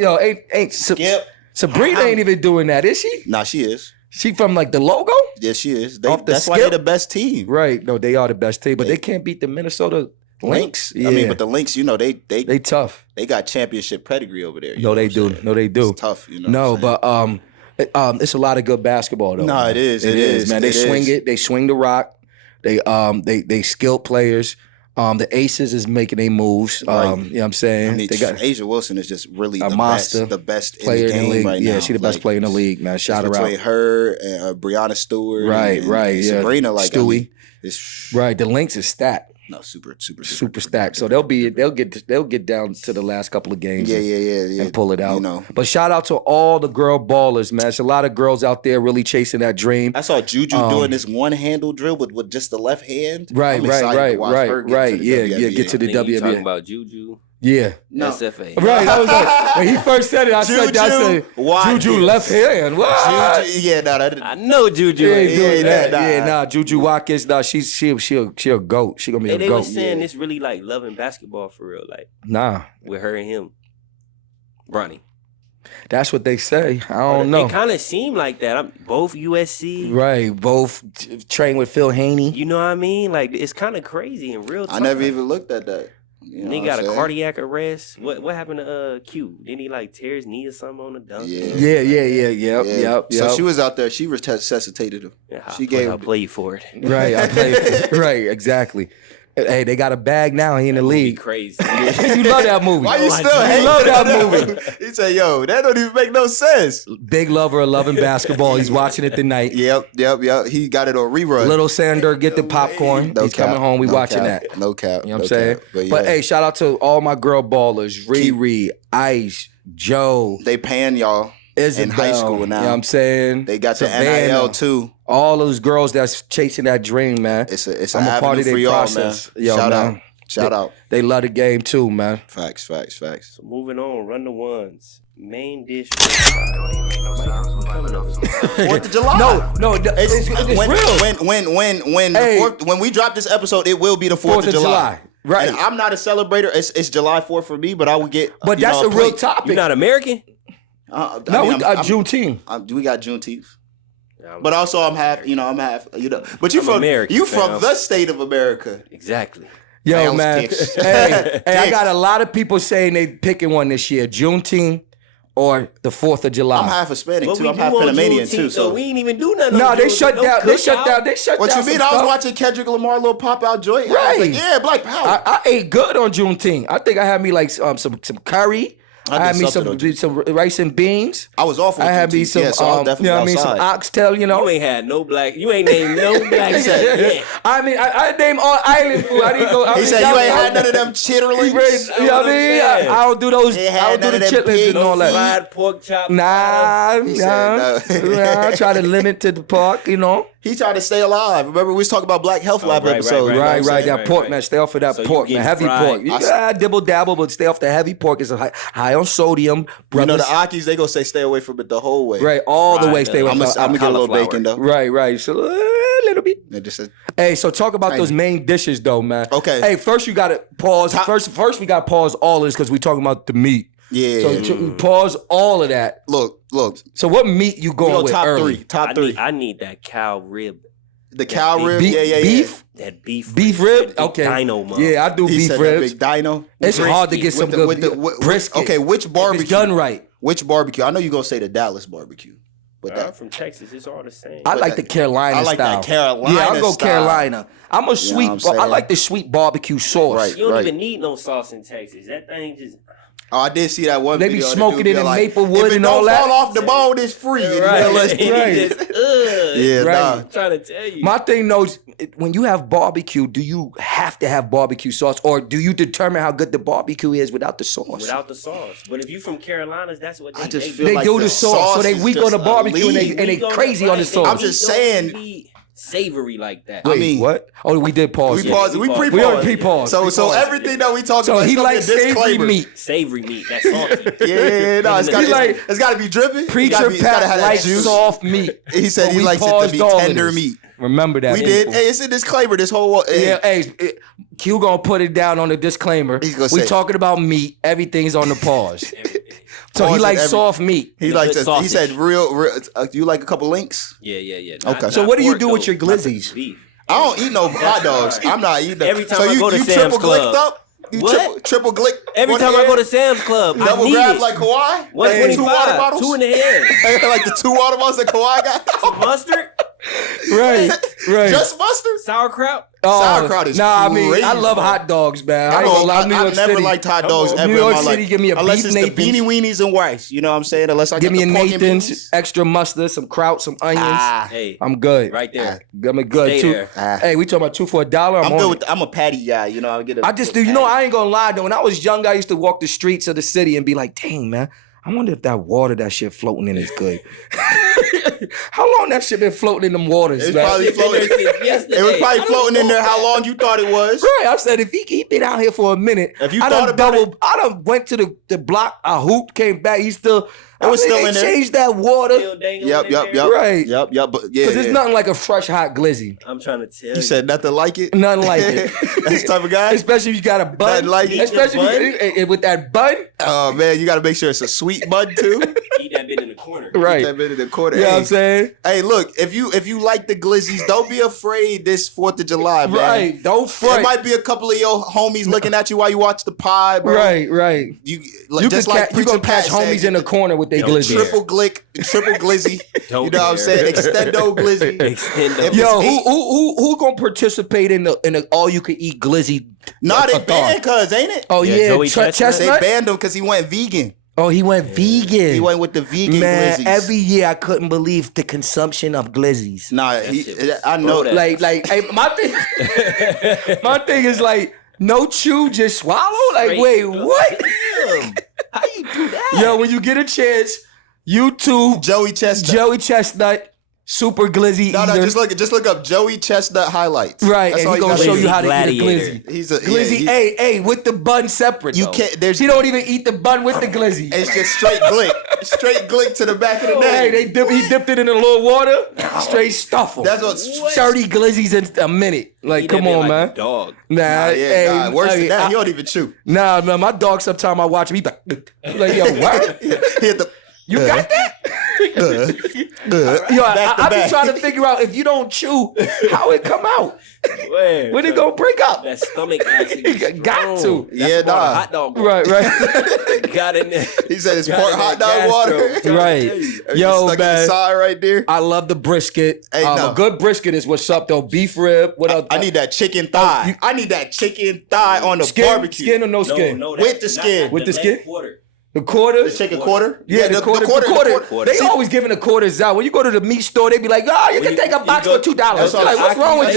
ain't Skip. Sabrina ain't even doing that, is she? Nah, she is. She from like the logo? Yes, she is. Off the That's why skip? they're the best team. Right. No, they are the best team, but they can't beat the Minnesota Lynx. I mean, but the Lynx, you know, they tough. got championship pedigree over there. you No, know they what I'm do. saying? No, they do. It's tough, you know. No, what I'm saying? but it's a lot of good basketball though. No, man. it is. It is, man. They It swing is. it. They swing the rock. They skilled players. The Aces is making their moves. Right. You know what I'm saying? I mean, they got Asia Wilson is just really a the monster. best player in the game league. right yeah, now. she the best Like, player in the league, man. Shout her between out. her and Brianna Stewart, Right, and right, yeah. Sabrina, like Stewie. I mean, it's Right. The Lynx is stacked. no super Stacked. So they'll get down to the last couple of games. Yeah. And pull it out. You know, But shout out to all the girl ballers, man. There's a lot of girls out there really chasing that dream. I saw Juju doing this one handle drill with just the left hand. Right, I'm excited right, to watch her get right. to the Yeah, WNBA. get to the I think you talking WNBA. about Juju, Yeah. No. SFA. Right. I was like, when he first said it, I said, Watkins. Juju left hand. What? Juju, yeah, no, that I know Juju. She ain't ain't doing yeah, that. nah. Yeah, nah. Juju Watkins, nah, she'll goat. She gonna be Hey, a they were goat. saying this really like loving basketball for real, like Nah, with her and him, Bronny. that's what they say. I don't know. It kind of seemed like that. Both USC. Right, both train with Phil Haney. You know what I mean? Like it's kind of crazy in real time. I never even looked at that. You know He what got I'm a saying? cardiac arrest. What happened to Q? Didn't he like tear his knee or something on the dunk? Yeah. Yep. So she was out there. She resuscitated him. Yeah, She gave I'll play you for it. Right, I played. Right, exactly. Hey, they got a bag now. He in the Be league. crazy. You love that movie. Why you still You hating love that on movie. He said, "Yo, that don't even make no sense." Big lover of loving basketball. He's watching it tonight. Yep. He got it on rerun. Little Sander, get the popcorn. No He's cap, coming home. We no watching cap, that. No cap. You know what no I'm saying? cap. But yeah, hey, shout out to all my girl ballers. Riri, Ice, Joe, they paying y'all Isabel. in high school now. You know what I'm saying? They got the Savannah. NIL too. All those girls that's chasing that dream, man. It's an I'm a part avenue of their for y'all, process. man. Yo, Shout man. out. Shout out. They love the game too, man. Facts. So moving on, run the ones. Main dish. 4th of July. No, it's real. When Hey. when we drop this episode, it will be the 4th of July. Right. And I'm not a celebrator. It's July 4th for me, but I would get. But you that's know, a real plate. topic. You're not American? I No, mean, we got I'm- Juneteenth. we got Juneteenth. Yeah, But also, I'm half. But you I'm from American, you from fam. the state of America. Exactly. Yo, Hey, I was man. dicks. hey, I Dicks. got a lot of people saying they picking one this year. Juneteenth or the 4th of July. I'm half Hispanic What too. we I'm do half on Panamanian Juneteenth, too. though, So we ain't even do nothing. No, on they Juneteenth. shut No down. They shut cookout. down. They shut what down. you mean? some I was stuff. watching Kendrick Lamar little pop out joint. I was Right. like, yeah, Black Power. I ate good on Juneteenth. I think I had me like some curry. I had me some rice and beans. I was off. I had me some, so I was definitely you know what I mean, some oxtail. You know, You ain't had no black. You ain't named no black chef yet. I mean, I named all island food. I didn't go. He said you ain't had none of them chitterlings. You know what I mean? I don't do those. I don't do the chitlins and all that. Fried pork chop. Nah. I try to limit to the pork. You know. He tried to stay alive. Remember, we was talking about Black Health Lab episode. Right. That pork, man. Stay off of that pork, man. Heavy pork. Yeah, dibble dabble, but stay off the heavy pork. It's high on sodium. You know the Akis, they gonna say stay away from it the whole way. Right, all the way. Stay away. I'm gonna get a little bacon though. Right. So a little bit. Hey, so talk about those main dishes though, man. Okay. Hey, first you gotta pause. First we gotta pause all of this because we talking about the meat. Yeah. So pause all of that. Look. So what meat you going with top early? Top three. I need that cow rib. The cow rib, beef? That beef rib? That Okay. dino, mom. Yeah, I do He beef said ribs. that big dino. It's hard to get some good brisket. Okay, which barbecue? If it's done right. Which barbecue? I know you're gonna say the Dallas barbecue. But I'm from Texas. It's all the same. I like the Carolina style. I like that Carolina Yeah, I'll go style. Carolina. I'm a sweet. what I'm I like the sweet barbecue sauce. Right. You don't even need no sauce in Texas. That thing just... Oh, I did see that one They video. be smoking it in Maplewood and If all it that. don't fall off the bone, it's free. Right. Yeah, Right. nah. I'm trying to tell you. My thing knows when you have barbecue, do you have to have barbecue sauce, or do you determine how good the barbecue is without the sauce? Without the sauce. But if you from Carolinas, that's what they feel They like do the the sauce, so they sauce is weak on the just barbecue and elite. they crazy on the sauce. I'm just saying. Savory like that. Wait, I mean, what? Oh, we did pause. We paused. We pre-paused. We already pre-paused. So everything that we talked about. He is likes a savory disclaimer. meat. Savory meat. That's salty. Yeah. No, it's got to be dripping. Preacher Pat likes soft meat. He said he likes it to be tender meat. Remember that. We did. Hey, it's a disclaimer. This whole. Yeah. Hey, Q gonna put it down on the disclaimer. We talking about meat. Everything's on the pause. So he likes soft meat. He likes it. He said real. You like a couple links? Yeah. Okay. So what do you do with your glizzies? I don't eat no hot dogs. I'm not eating them. Every time I go to Sam's Club. Up? You What? Triple glick. Every time I go to Sam's Club, I double need grab it. like Kawhi. 125, 2 water bottles. 2 in the head. Like the 2 water bottles that Kawhi got. Mustard, Right. Just mustard. sauerkraut. Sauerkraut is I mean, crazy, I love bro. hot dogs, man. I've never liked hot dogs ever New York in my City, life. give me a unless beef it's Nathan's. the beanie weenies and rice. You know what I'm saying? Unless I Give me a the pork and Nathan's, beans. extra mustard, some kraut, some onions. Hey, I'm good. right there. I'm good Stay too. there. Hey, we talking about 2 for $1. I'm good with. I'm a patty guy. You know, I get. I just do. You know, I ain't gonna lie though. When I was young, I used to walk the streets of the city and be like, "Dang, man, I wonder if that water that shit floating in is good." How long that shit been floating in them waters, It's man? probably floating. It was probably floating in there. How long you thought it was? Right, I said if he been out here for a minute, If you I thought done about it- I done went to the block, I hooped, came back, he still. It was still in there. Changed that water. Yep. Right. Yep. But yeah. Because there's nothing like a fresh hot glizzy. I'm trying to tell you. You said nothing like it. Nothing like it. That's the type of guy. Especially if you got a bun. Nothing like it. Especially with that bun. Oh man, you got to make sure it's a sweet bud too. Eat that bit in the corner. Right. That bit in the corner. You know what I'm saying? Hey, look, if you like the glizzies, don't be afraid this 4th of July, man. Right. Don't There front. might be a couple of your homies looking at you while you watch the pie, bro. Right. You Just like you gonna Preacher Pat catch homies said, in the corner with their glizzy. triple glizzy. Don't You know what I'm saying? Extendo glizzy. Extendo. If Yo, it's who gonna participate in the all you can eat glizzy? No, they a thought? banned cuz, ain't it? Oh Yeah, yeah, Joey Chestnut. They Chestnut. banned him because he went vegan. Oh, he went vegan. He went with the vegan Man, glizzies. every year I couldn't believe the consumption of glizzies. Nah, shit was I know throw that. that. Like, hey, my thing is like, no chew, just swallow. Like, Straight wait, up. what? Damn. How you do that? Yo, when you get a chance, YouTube, Joey Chestnut. Joey Chestnut, super glizzy No, eater. just look up Joey Chestnut highlights. Right, That's and all he gonna gotta show do. you how to eat a Gladiator. glizzy. He's a Glizzy, yeah, hey, with the bun separate. You though. can't. There's He don't even eat the bun with the glizzy. It's just straight glick to the back of the neck. Hey, he dipped it in a little water, straight stuff 'em. That's what. 30 glizzies in a minute. Like, Eat that come bit on, like man. a dog. Nah, hey, worse hey, than that. He don't even chew. Nah, man, my dog, sometimes I watch him, he like, yo, what? He hit the. You got that? Yo, Back to I be back. trying to figure out if you don't chew, how it come out? When it gonna break up? That stomach acid. is Got strong. to. That's Yeah, part of nah. Hot dog. Right, right. Got in there. He said it's Got pork in hot that dog water. gastro. Right. Stuck Yo, in the man. side right there. I love the brisket. Hey, no. A good brisket is what's up, though. Beef rib. What else? I need that chicken thigh. I need that chicken thigh on the skin, barbecue. Skin or no skin? No, With the skin. With the leg skin? quarter. The quarters? The chicken quarter? Yeah, the quarter. They always giving the quarters out. When you go to the meat store, they be like, "Oh, you can take a box for $2." Like, what's wrong with this?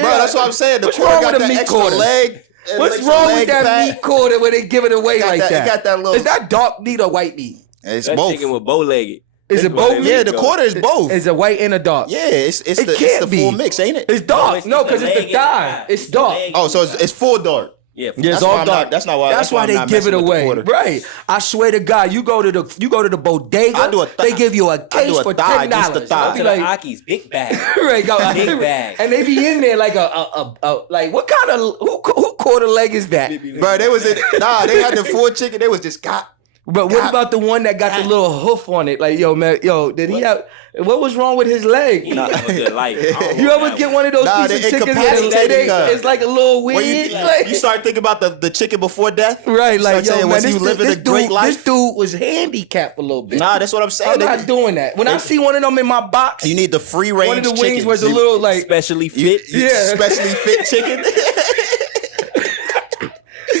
Bro, that's what I'm saying. The What's quarter wrong got with the that meat extra quarter? leg. What's wrong with that meat quarter when they give it away like that? It got that little. Is that dark meat or white meat? It's that both. chicken with bow-legged. Is it both meat? Yeah, the quarter is both. Is it white and a dark? Yeah, it's the full mix, ain't it? It's dark. No, because it's the thigh. It's dark. Oh, so it's full dark. Yeah, it's all dark. That's not why. That's why they give it away. Right. I swear to God, you go to the bodega. They give you a case for $10. Go to the Aki's big bag. Right, go big bag. And they be in there like like what kind of who quarter leg is that? Bro, they was in. Nah, they had the full chicken. They was just But what about the one that got the little hoof on it? Like, yo, man, did he have? What was wrong with his leg? You ever get one of those pieces of chicken? It's like a little weird. You start thinking about the chicken before death, right? Like, yo, man, you living a great life? This dude was handicapped a little bit. Nah, that's what I'm saying. I'm not doing that. When I see one of them in my box, you need the free range. One of the chicken. wings was a little like specially fit. Specially fit chicken.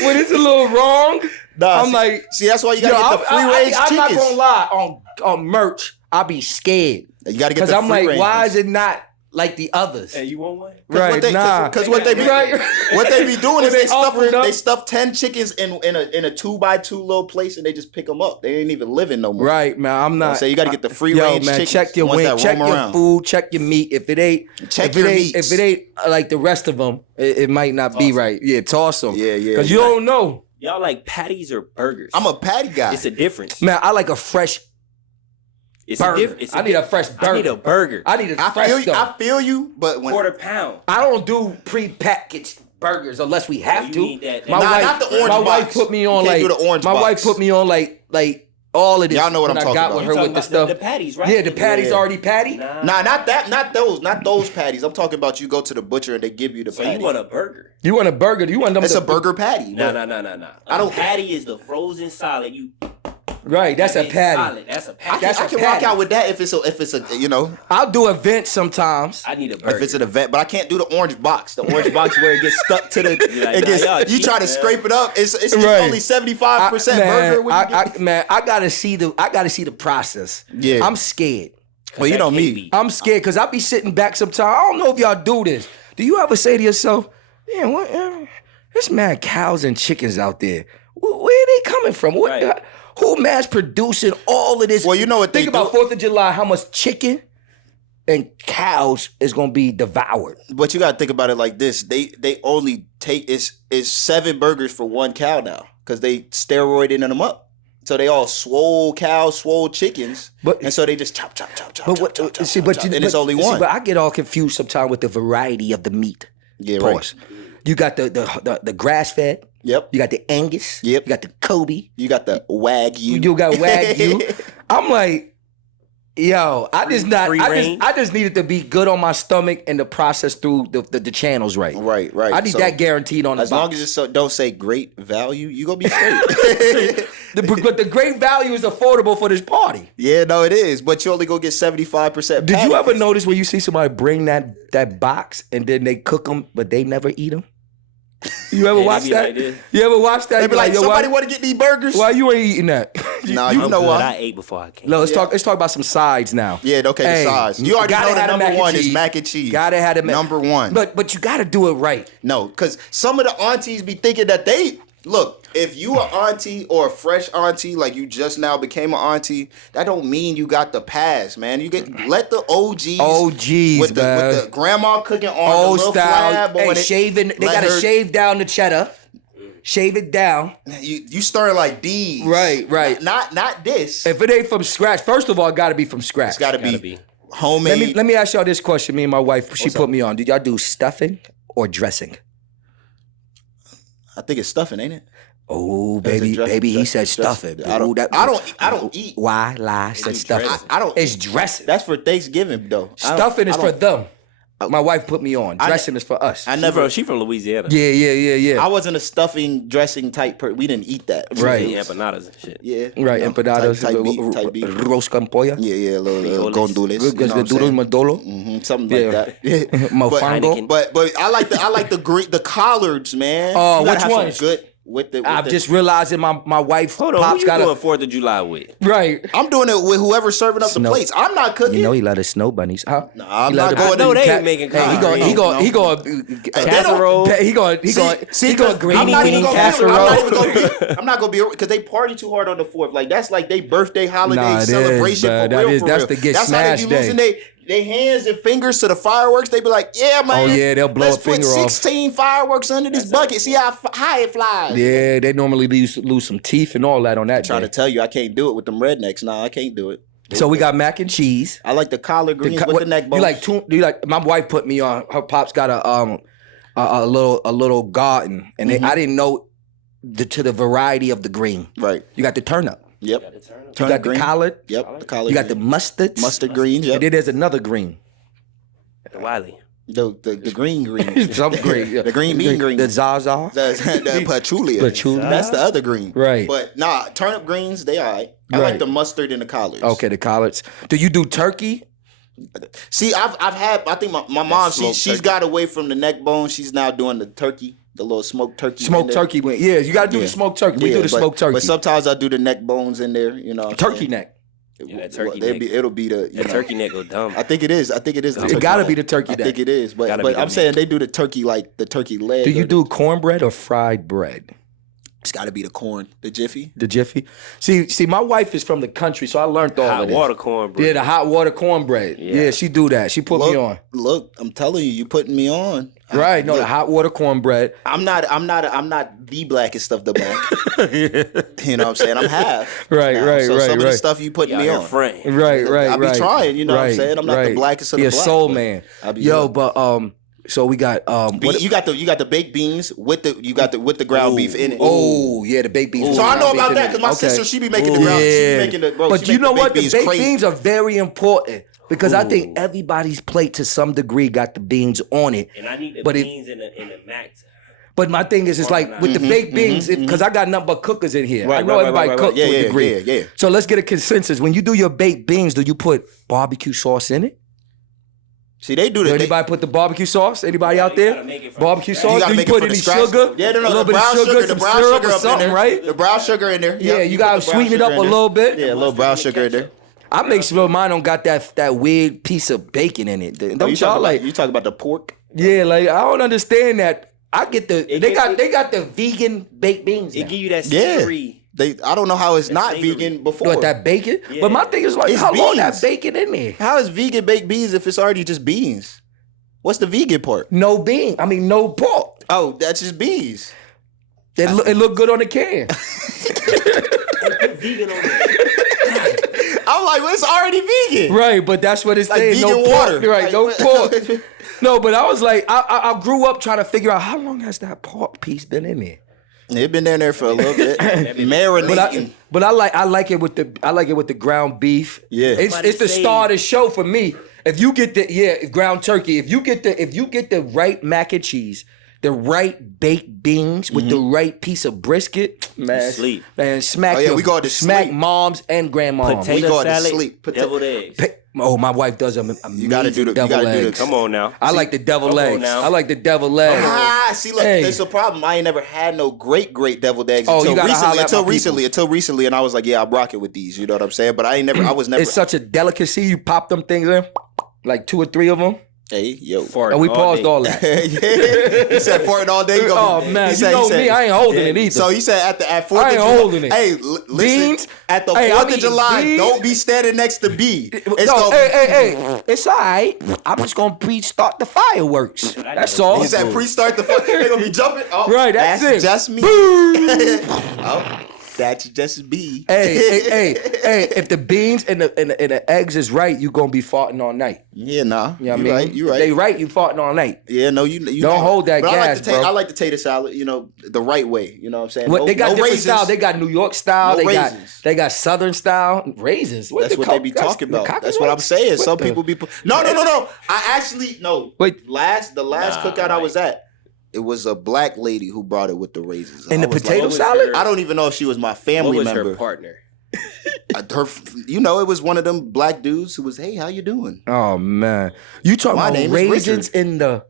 When it's a little wrong. Nah, I'm like, that's why you gotta get the free range chickens. I'm not gonna lie, on merch, I be scared. You gotta get the free range. Because I'm like, why is it not like the others? Hey, you want one? Right, Because what they be what they be doing is they stuff 10 chickens in a 2x2 little place and they just pick them up. They ain't even living no more. Right, man. I'm not. So you gotta get the free range chickens. Check your wing, check your food, check your meat. If it ain't, if it ain't like the rest of them, it might not be right. Yeah, toss them. Yeah. Because you don't know. Y'all like patties or burgers? I'm a patty guy. It's a difference. Man, I like a fresh burger. I need a fresh burger. I need a burger. I need a fresh stuff. I feel you, but when quarter pound. I don't do pre-packaged burgers unless we have to. Need that. Not the orange box. Wife put me on wife put me on like all of this. Y'all know what I'm talking about. With her with the stuff. The patties, right? Yeah, the patties already patty. Nah, not those patties. I'm talking about you go to the butcher and they give you the patty. So you want a burger? You want a burger? You want them? It's a burger patty. No. A patty is the frozen solid. Right, that's a patty. Solid. That's a patty. I can rock out with that if it's a I'll do events sometimes. I need a burger. If it's an event, but I can't do the orange box. The orange box where it gets stuck to the. You try to scrape it up. It's only 75% burger. I gotta see the process. Yeah, I'm scared. Well, you know me. I'm scared because I be sitting back sometimes. I don't know if y'all do this. Do you ever say to yourself, "Man, what? There's mad cows and chickens out there. Where are they coming from? What?" Right. Who mass producing all of this? Well, you know what Think about 4th of July, how much chicken and cows is gonna be devoured. But you gotta think about it like this. They only take it's 7 burgers for 1 cow now. Because they steroiding them up. So they all swole cows, swole chickens. And so they just chop, and it's only one. But I get all confused sometimes with the variety of the meat. Yeah, right. You got the grass fed. Yep. You got the Angus. Yep. You got the Kobe. You got the Wagyu. You got Wagyu. I'm like, yo, I just needed to be good on my stomach and the process through the channels right. Right. I need that guaranteed on the box. As long as it don't say great value, you gonna be straight. But the great value is affordable for this party. Yeah, no, it is. But you only go get 75%. Did you ever notice when you see somebody bring that box and then they cook them, but they never eat them? You ever watch that? Like you ever watch that? They be like, somebody want to get these burgers? Why you ain't eating that? Nah, you know what? I ate before I came. No, let's talk about some sides now. Yeah, okay, the sides. You already know the number one is mac and cheese. Gotta have the number one. But you gotta do it right. No, because some of the aunties be thinking that look, if you an auntie or a fresh auntie, like you just now became an auntie, that don't mean you got the pass, man. You let the OGs with the grandma cooking on old the little style, flab on it. Shaving, they gotta shave down the cheddar. Shave it down. You stir like these. Right. Not this. If it ain't from scratch, first of all, it gotta be from scratch. It's gotta be homemade. Let me ask y'all this question. Me and my wife, she put me on. Did y'all do stuffing or dressing? I think it's stuffing, ain't it? Oh, baby, he said stuffing. I don't eat. Why lie? Said stuffing. I don't. It's dressing. That's for Thanksgiving though. Stuffing is for them. My wife put me on. Dressing is for us. She from Louisiana. Yeah. I wasn't a stuffing dressing type person. We didn't eat that. Right. Empanadas and shit. Yeah. Right. Empanadas. Type beef. Roast con pollo. Yeah. Little gondolas. Gandules madolo. Something like that. Mofongo. But I like the collards, man. Oh, which ones? Good. I'm just realizing my wife. Hold on, Pops who you doing 4th of July with? Right. I'm doing it with whoever's serving up the plates. I'm not cooking. You know he let us snow bunnies, huh? No, I'm not going No, to. they ain't making Hey, he going casserole. He going greeny weeny casserole. I'm not gonna be because they party too hard on the 4th. Like that's like they birthday holiday Nah, it celebration is, for real. that's the get That's how smashed they be losing their hands and fingers to the fireworks. They be like, yeah, man. Oh, yeah, they'll blow let's a finger put off. 16 fireworks under this bucket. See how high it flies. Yeah, they normally lose some teeth and all that on that Trying day. to tell you, I can't do it with them rednecks. No, I can't do it. So we got mac and cheese. I like the collard greens with the neck bones. You like my wife put me on. Her pops got a little garden, and I didn't know to the variety of the green. Right. You got the turnip. Yep. You got the collard. Yep. The collard. You got the mustards. mustard greens. Yep. And then there's another green. The Wylie. The green greens. Some green. The green bean greens. The zaza. The patchouli. That's the other green. Right. But nah, turnip greens, they all right. I like the mustard and the collards. Okay, the collards. Do you do turkey? See, I think my mom, she's got away from the neck bone. She's now doing the turkey, the little smoked turkey. Smoked turkey. Yeah, you got to do the smoked turkey. We do the smoked turkey. But sometimes I do the neck bones in there, you know. Turkey neck. Yeah, that turkey neck. It'll be the turkey neck go dumb. I think it is. It got to be the turkey neck. I think it is. But I'm saying they do the turkey like the turkey leg. Do you do cornbread or fried bread? It's got to be the corn, the Jiffy. The Jiffy. See, my wife is from the country, so I learned all of this. Hot water cornbread. Yeah, the hot water cornbread. Yeah, she do that. She put me on. Look, I'm telling you putting me on. Right, no, the hot water cornbread. I'm not the blackest of the black. You know what I'm saying? I'm half. Right. So some of the stuff you putting me on. Right. I be trying, you know what I'm saying? I'm not the blackest of the black. You're a soul man. So we got you got the baked beans with the ground beef in it. Oh yeah, the baked beans. So I know about that because my sister she be making the ground. She be making the bro. But you know what? The baked beans are very important because I think everybody's plate to some degree got the beans on it. And I need the beans in the max. But my thing is, it's like with the baked beans, because I got nothing but cookers in here. I know everybody cooks to a degree. Yeah. So let's get a consensus. When you do your baked beans, do you put barbecue sauce in it? See, they do that. Anybody put the barbecue sauce? Anybody out there? Barbecue sauce? Do you put any sugar? sugar? Yeah, no. A little the bit of sugar, the brown sugar or something, right? The brown sugar in there. Yeah, you gotta sweeten it up a little bit. Yeah, a little brown sugar in there. I make sure mine don't got that weird piece of bacon in it. Don't y'all like? You talking about the pork? Yeah, like I don't understand that. I get they got the vegan baked beans. It give you that Yeah. savory. I don't know how it's not savory. vegan before. What, that bacon? Yeah. But my thing is like, It's how long beans. that bacon in there? How is vegan baked beans if it's already just beans? What's the vegan part? No bean. I mean, no pork. Oh, that's just beans. It look good on the can. Vegan on there. I'm like, well, it's already vegan. Right, but that's what it's Like saying. vegan No water. pork. Right, Like, no what- pork. No, but I was like, I grew up trying to figure out how long has that pork piece been in there. They've been down there for a little bit, marinating. But I like it with the ground beef. Yeah. It's the star of the show for me. If you get the ground turkey, if you get the right mac and cheese, the right baked beans with the right piece of brisket, man, Sleep. man, smack. Oh, yeah, we go to smack sleep. moms and grandmoms. We Potato go to salad, sleep. deviled eggs. Oh, my wife does them. You gotta do the devil eggs. Come on now. I like the devil eggs. now. I like the devil eggs. See, look, Hey. there's a problem. I ain't never had no great deviled eggs Oh, you gotta holler at my until recently, and I was like, yeah, I'm rocking with these. You know what I'm saying? But I was never. It's such a delicacy. You pop them things in, like 2 or 3 of them. Hey, yo. And we paused all that. Yeah. He said farting all day. Oh man, you know me, I ain't holding it either. So he said at 4th I of ain't July. holding it. Hey, listen. Beans? At the Hey, 4th I'm of July, eating beans. don't be standing next to B. It's No, gonna hey, it's all right. I'm just gonna pre-start the fireworks. That's all. He said pre-start the fuck. They're gonna be jumping. Oh, Right, that's it. just me. Oh, that's just me. Hey, if the beans and the eggs is right, you gonna be farting all night. Yeah, nah. You know what I mean? Right, you right. If they right, you farting all night. Yeah, no, you Don't hold that but gas, bro. I like the tater salad, you know, the right way. You know what I'm saying? What, they got different raisins. style. They got New York style. No they raisins. got Southern style. Raisins. That's what they be talking about. That's what I'm saying. Some people be no. I actually no. Wait. The last cookout I was at, it was a black lady who brought it with the raisins. And the I was potato like, salad? I don't even know if she was my What family was member. her partner? It was one of them black dudes who was, hey, how you doing? Oh man, you talking My about name is raisins Richard. in the?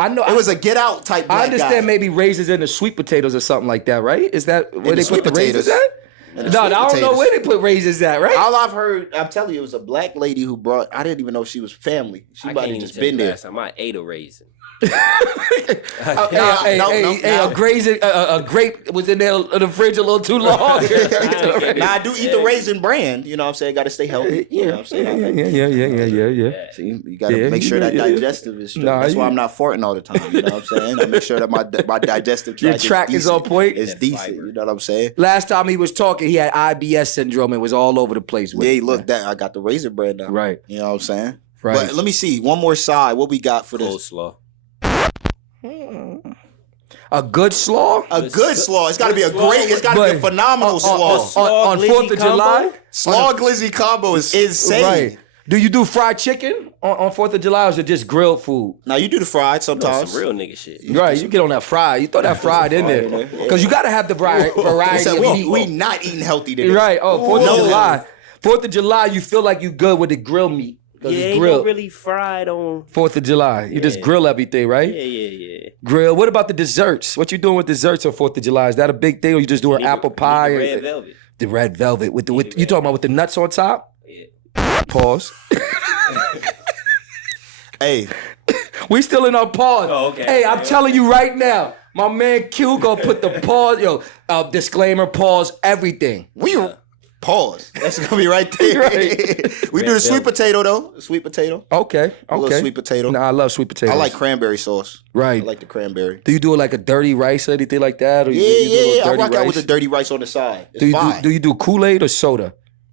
I know It was a get out type black I understand guy. maybe raisins in the sweet potatoes or something like that, right? Is that where they sweet put the raisins potatoes. at? No, I don't know where they put raisins at, right? All I've heard, I'm telling you, it was a black lady who brought. I didn't even know she was family. She I might can't have even just tell you been there. last time I ate a raisin. A grape was in there in the fridge a little too long. Now I do eat the raisin brand. You know what I'm saying? Got to stay healthy. You know what I'm saying? Yeah. See, you got to make sure that digestive is straight. That's why I'm not farting all the time. You know what I'm saying? I make sure that my digestive tract, Your track is on point. It's decent. You know what I'm saying? Last time he was talking, he had IBS syndrome and was all over the place with Yeah, it. look, that I got the raisin bread now. Right. You know what I'm saying? Right. But let me see. One more side. What we got for this? Coleslaw. A good slaw? A good slaw. It's got to be a great. It's got to be a phenomenal slaw. On 4th of July? Slaw glizzy combo is insane. Right. Do you do fried chicken on 4th of July or is it just grilled food? Now you do the fried sometimes. Some real nigga shit. Right, you get on that fried. You throw that fried in there. Because you got to have the variety Said, of meat. we not eating healthy today. Right. Oh, 4th of July. 4th of July, you feel like you good with the grill meat. Yeah, It's ain't grilled. no really fried on. 4th of July. You just grill everything, right? Yeah. Grill. What about the desserts? What you doing with desserts on 4th of July? Is that a big thing or you just doing apple pie? The red velvet. The red velvet. With you talking about with the nuts on top? Yeah. Pause. Hey, We still in our pause. Oh, okay. Hey, I'm telling you right now, my man Q gonna put the pause, disclaimer, pause, everything. pause. That's gonna be right there. Right. We do the sweet potato though. Sweet potato. Okay. A little sweet potato. Nah, I love sweet potatoes. I like cranberry sauce. Right. I like the cranberry. Do you do like a dirty rice or anything like that? Or you do a Yeah. little I dirty rock out with rice? the dirty rice on the side. It's Do you fine. do you do Kool-Aid or soda?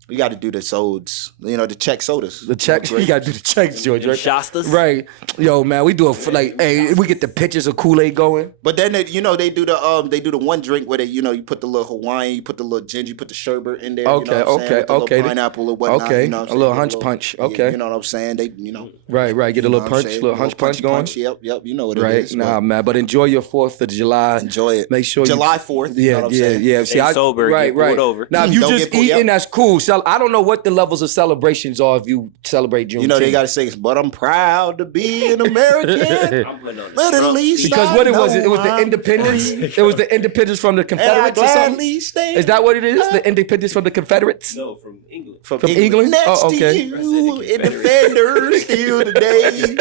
We got to do the sodas. You know, the Czech sodas. The Czech, you gotta do the Czechs, George, right? Shastas? Right. Yo, man, we do hey, we get the pictures of Kool-Aid going. But then they do the one drink where you put the little Hawaiian, you put the little ginger, you put the sherbet in there. Okay, you know what I'm saying? With the okay. little pineapple or whatnot. Okay, You know what I'm a saying? little Get hunch punch. Okay. You know what I'm saying? Right. Get a little punch, little hunch punch going. Yep. You know what it Right. is. Nah, man. But enjoy your 4th of July. Enjoy it. Make sure July 4th. You know what I'm saying? Yeah. Stay sober, get pulled over. Now, if you Don't just get pulled- eating, yep. that's cool. So I don't know what the levels of celebrations are if you celebrate Juneteenth. You know they gotta say, but I'm proud to be an American. I'm putting on the But at Trump least speech. because I what it was know the I'm independence. free. It was the independence from the And I Confederates or something. gladly stand Is that what it is? The independence from the Confederates? No, from England. from England? next Oh, okay. to you in defenders still today.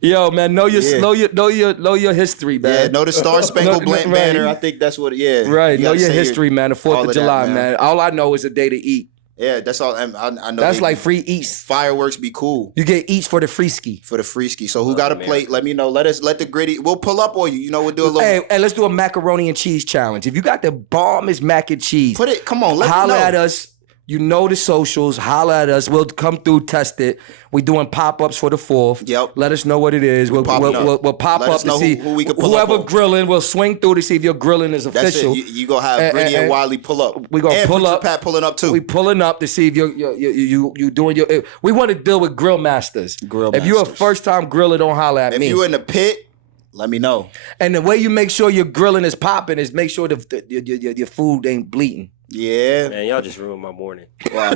Yo, man, know your Yeah. know your history, man. Yeah, know the Star Spangled Right. Banner. I think that's what. Yeah, Right, You know gotta your say history, man. The 4th all of of that, July, man. man. All I know is a day to eat. Yeah, that's all. I know. That's like free eats. fireworks be cool You get eats for the free ski. for the free ski. So who got a plate? Let me know. Let the gritty. We'll pull up on you. You know, we'll do a little. Hey, let's do a macaroni and cheese challenge. If you got the bombest mac and cheese, Put it. Come on. Let me holla know. at us. You know the socials. Holla at us. We'll come through, test it. We doing pop-ups for the 4th. Yep. Let us know what it is. We'll popping up. pop Let up us to know see who we can pull whoever up on. grilling. We'll swing through to see if your grilling is That's official. it. You gonna have Gritty and Wylie pull up. We gonna and pull Preacher up. Pat pulling up too. We pulling up to see if you doing your. We want to deal with grill masters. Grill If you're a masters. first time griller, don't holler at if me. you in the pit, let me know. And the way you make sure your grilling is popping is make sure your food ain't bleeding. Yeah. Man, y'all just ruined my morning. Wow.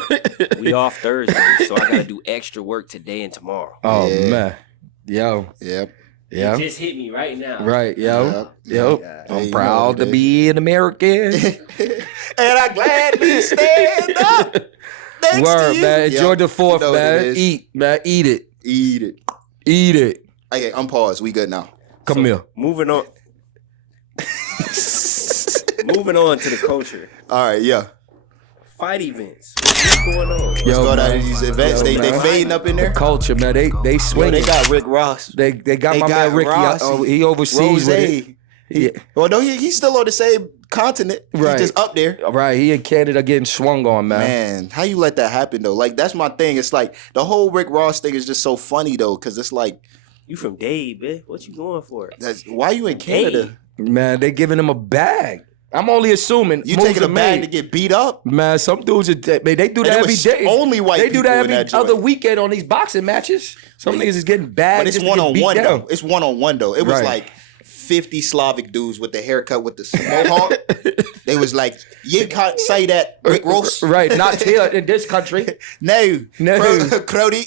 We off Thursday, so I gotta do extra work today and tomorrow. Oh Yeah. man, yo, Yep. yeah, It just hit me right now. right, yo. Yeah. I'm Hey, you know proud what to it be an American. And I gladly stand up next Word, to you. man. Enjoy Yep. the 4th, You know what it man. is. Eat, man. Eat it. Eat it. Eat it. Okay, I'm paused. We good now. Come here. Moving on. Moving on to the culture. All right, yeah. Fight events. What's going on? Yo, Go down man. to these events. They man. fading up in The there. culture, man. They Yo, swing. they got Rick Ross. They got They my got man Ricky. Rossi, He overseas with it. Yeah. Well, no, he's still on the same continent. Right. He's just up there. Right, he in Canada getting swung on, man. Man, how you let that happen though? Like that's my thing. It's like the whole Rick Ross thing is just so funny though, because it's like, You from Dave, man. What you going for? why you in Canada? Man, they giving him a bag. I'm only assuming. You moves taking a are bag made. to get beat up? Man, some dudes, they do And that it every was day. only white They do people that in every that joint. other weekend on these boxing matches. Some niggas is getting bagged. But it's just to get beat 1-on-1 down. though. It's 1-on-1 though. It was Right. like 50 Slavic dudes with the haircut with the mohawk. They was like, you can't say that, Rick Ross. Right, not here in this country. No. Crody.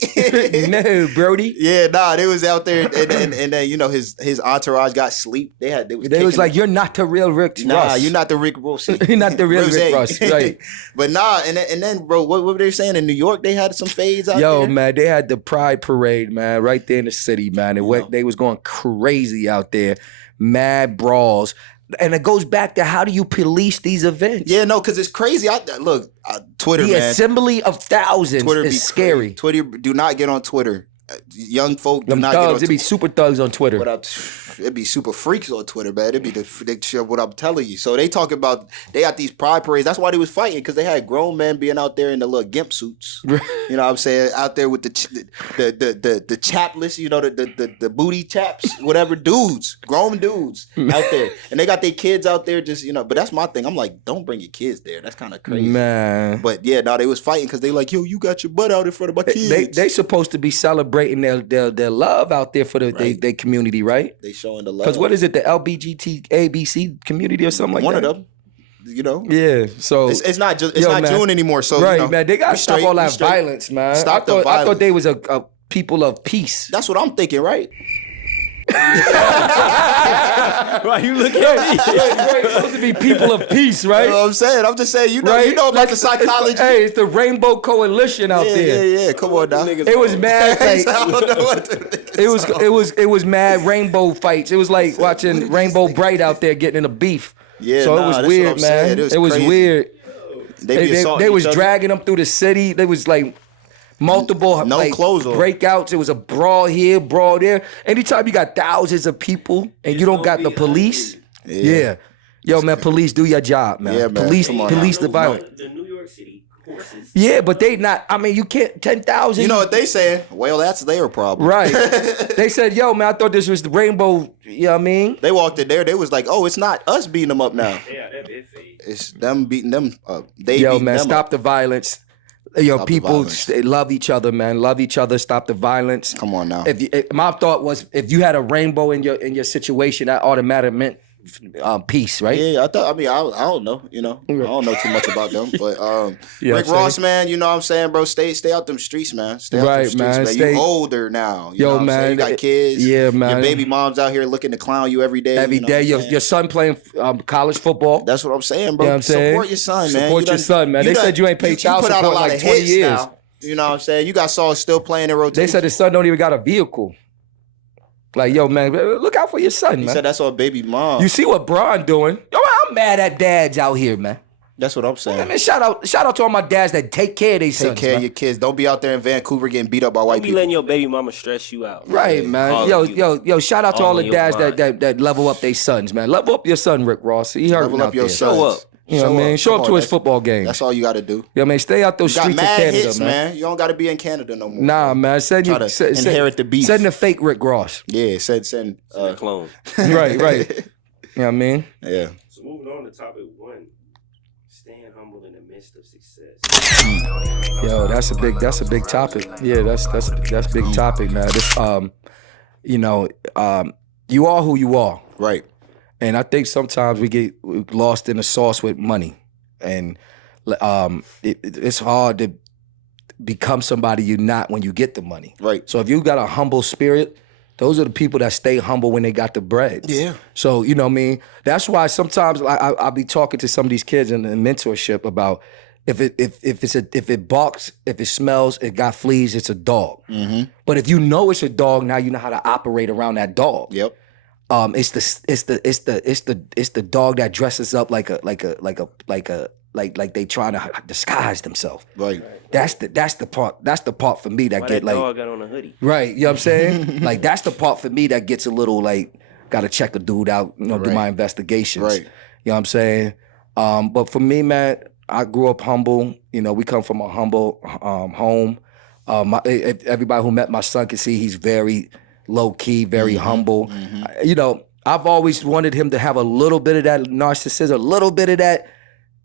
No, Brody. Yeah, nah, they was out there, and then you know his entourage got sleep. They was like, you're not the real Rick Ross. Nah, you're not the Rick Ross. You're not the real Rick Ross, right? But nah, and then bro, what were they saying in New York? They had some fades out there. Yo, man, they had the Pride Parade, man, right there in the city, man. They was going crazy out there, mad brawls. And it goes back to how do you police these events? Yeah, no, because it's crazy. Twitter, the man. assembly of thousands Twitter is scary. Twitter, do not get on Twitter. Young folk do Them not thugs, get on Twitter. It'd be super thugs on Twitter. It'd be super freaks on Twitter, man. It'd be what I'm telling you. So they talk about, they got these pride parades. That's why they was fighting, because they had grown men being out there in the little gimp suits. You know what I'm saying? Out there with the chapless, you know, the booty chaps, whatever, dudes, grown dudes out there. And they got their kids out there just, you know, but that's my thing. I'm like, don't bring your kids there. That's kind of crazy. Man. But yeah, no, they was fighting because they like, yo, you got your butt out in front of my kids. They supposed to be celebrating their love out there for their community, right? They showing the love. Because what is it, the LBGT ABC community or something like One that? of them, you know. Yeah, so it's not June anymore. So right, you know, man, they gotta stop all that violence, man. Stop the violence. I thought they was a people of peace. That's what I'm thinking, right? Why you looking at me? Right, supposed to be people of peace, right? You know what I'm saying? I'm just saying, you know, right? you know about the psychology. It's the Rainbow Coalition out there. Yeah. Come on now. It was mad. I don't know what to It was mad rainbow fights. It was like watching Rainbow Bright out there getting in a beef. Yeah, so it was weird, man. It was weird. They was dragging them through the city. They was like multiple clothes on. Breakouts. It was a brawl here, brawl there. Anytime you got thousands of people and you don't got the police, yeah. Yo, man, police, do your job, man. Yeah, man. Police the violence. The New York City horses. Yeah, but they not. I mean, you can't 10,000. You know what they saying? Well, that's their problem. Right. They said, yo, man, I thought this was the rainbow. You know what I mean? They walked in there. They was like, oh, it's not us beating them up now. Yeah, that bit fake. It's them beating them up. Yo, man, stop the violence. Yo, Stop people the love each other, man. Love each other. Stop the violence. Come on now. My thought was, if you had a rainbow in your situation, that automatically meant peace, right? Yeah, I don't know, you know. I don't know too much about them, but Yeah, Rick Ross, man, you know what I'm saying, bro? Stay out them streets, man. Stay out them streets, man. You older now. You know what I'm saying? You got kids. Yeah, man. Your baby mom's out here looking to clown you every day. Every day, your son playing college football. That's what I'm saying, bro. You know what I'm saying? Support your son, man. Support your son, man. They said you ain't paid child put out support a lot like of 20 hits years. now. You know what I'm saying? You got songs still playing in rotation. They said his son don't even got a vehicle. Like, yo, man, look out for your son, He man. said that's on baby mom. You see what Bron doing? Yo, I'm mad at dads out here, man. That's what I'm saying. Man, shout out to all my dads that take care of their sons. Take care of your kids. Don't be out there in Vancouver getting beat up by white Don't be people. letting your baby mama stress you out. Right, man. Yo, shout out to all the dads that level up their sons, man. Level up your son, Rick Ross. He hurting Level up out your there. sons. Show up. You know what I mean? Show up to his football game. That's all you got to do. Yo, man, stay out those You got streets of mad Canada, hits, man. You don't got to be in Canada no more. Nah, man. Send inherit the beef. Send the fake Rick Ross. Yeah, send. Clone. right. You know what I mean? Yeah. So moving on to topic 1. Staying humble in the midst of success. Yo, that's a big topic. Yeah, that's a big topic, man. This you are who you are. Right. And I think sometimes we get lost in the sauce with money. And it's hard to become somebody you're not when you get the money. Right. So if you got a humble spirit, those are the people that stay humble when they got the bread. Yeah. So, you know what I mean? That's why sometimes I'll be talking to some of these kids in mentorship about if it barks, if it smells, it got fleas, it's a dog. Mm-hmm. But if you know it's a dog, now you know how to operate around that dog. Yep. It's the dog that dresses up like they trying to disguise themselves. Right. That's the part for me that Why get that dog got on a hoodie? right. You know what I'm saying? Like that's the part for me that gets a little like gotta check a dude out, you know, do my investigations. Right. You know what I'm saying? But for me, man, I grew up humble. You know, we come from a humble home. Everybody who met my son can see he's very low key, very humble. Mm-hmm. You know, I've always wanted him to have a little bit of that narcissism, a little bit of that.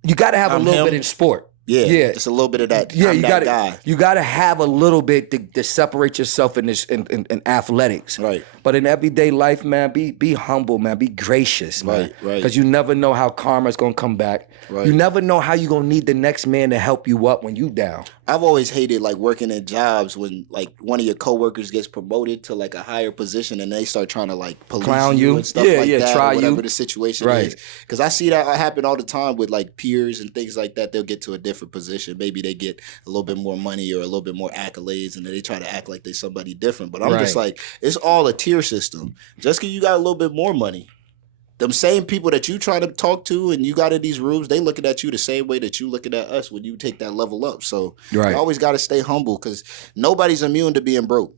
You got to have a little bit in sport. Yeah, just a little bit of that. Yeah, I'm that guy. You gotta have a little bit to separate yourself in this in athletics. Right. But in everyday life, man, be humble, man. Be gracious, man. Right. Because you never know how karma's gonna come back. Right. You never know how you gonna need the next man to help you up when you down. I've always hated like working at jobs when like one of your coworkers gets promoted to like a higher position and they start trying to like police Clown you you. and stuff like that, try or whatever you. the situation Right. is. Because I see that happen all the time with like peers and things like that. They'll get to a different position. Maybe they get a little bit more money or a little bit more accolades, and then they try to act like they're somebody different. But I'm just like, it's all a tier system. Just because you got a little bit more money, them same people that you try to talk to and you got in these rooms, they looking at you the same way that you looking at us when you take that level up. So you always got to stay humble because nobody's immune to being broke.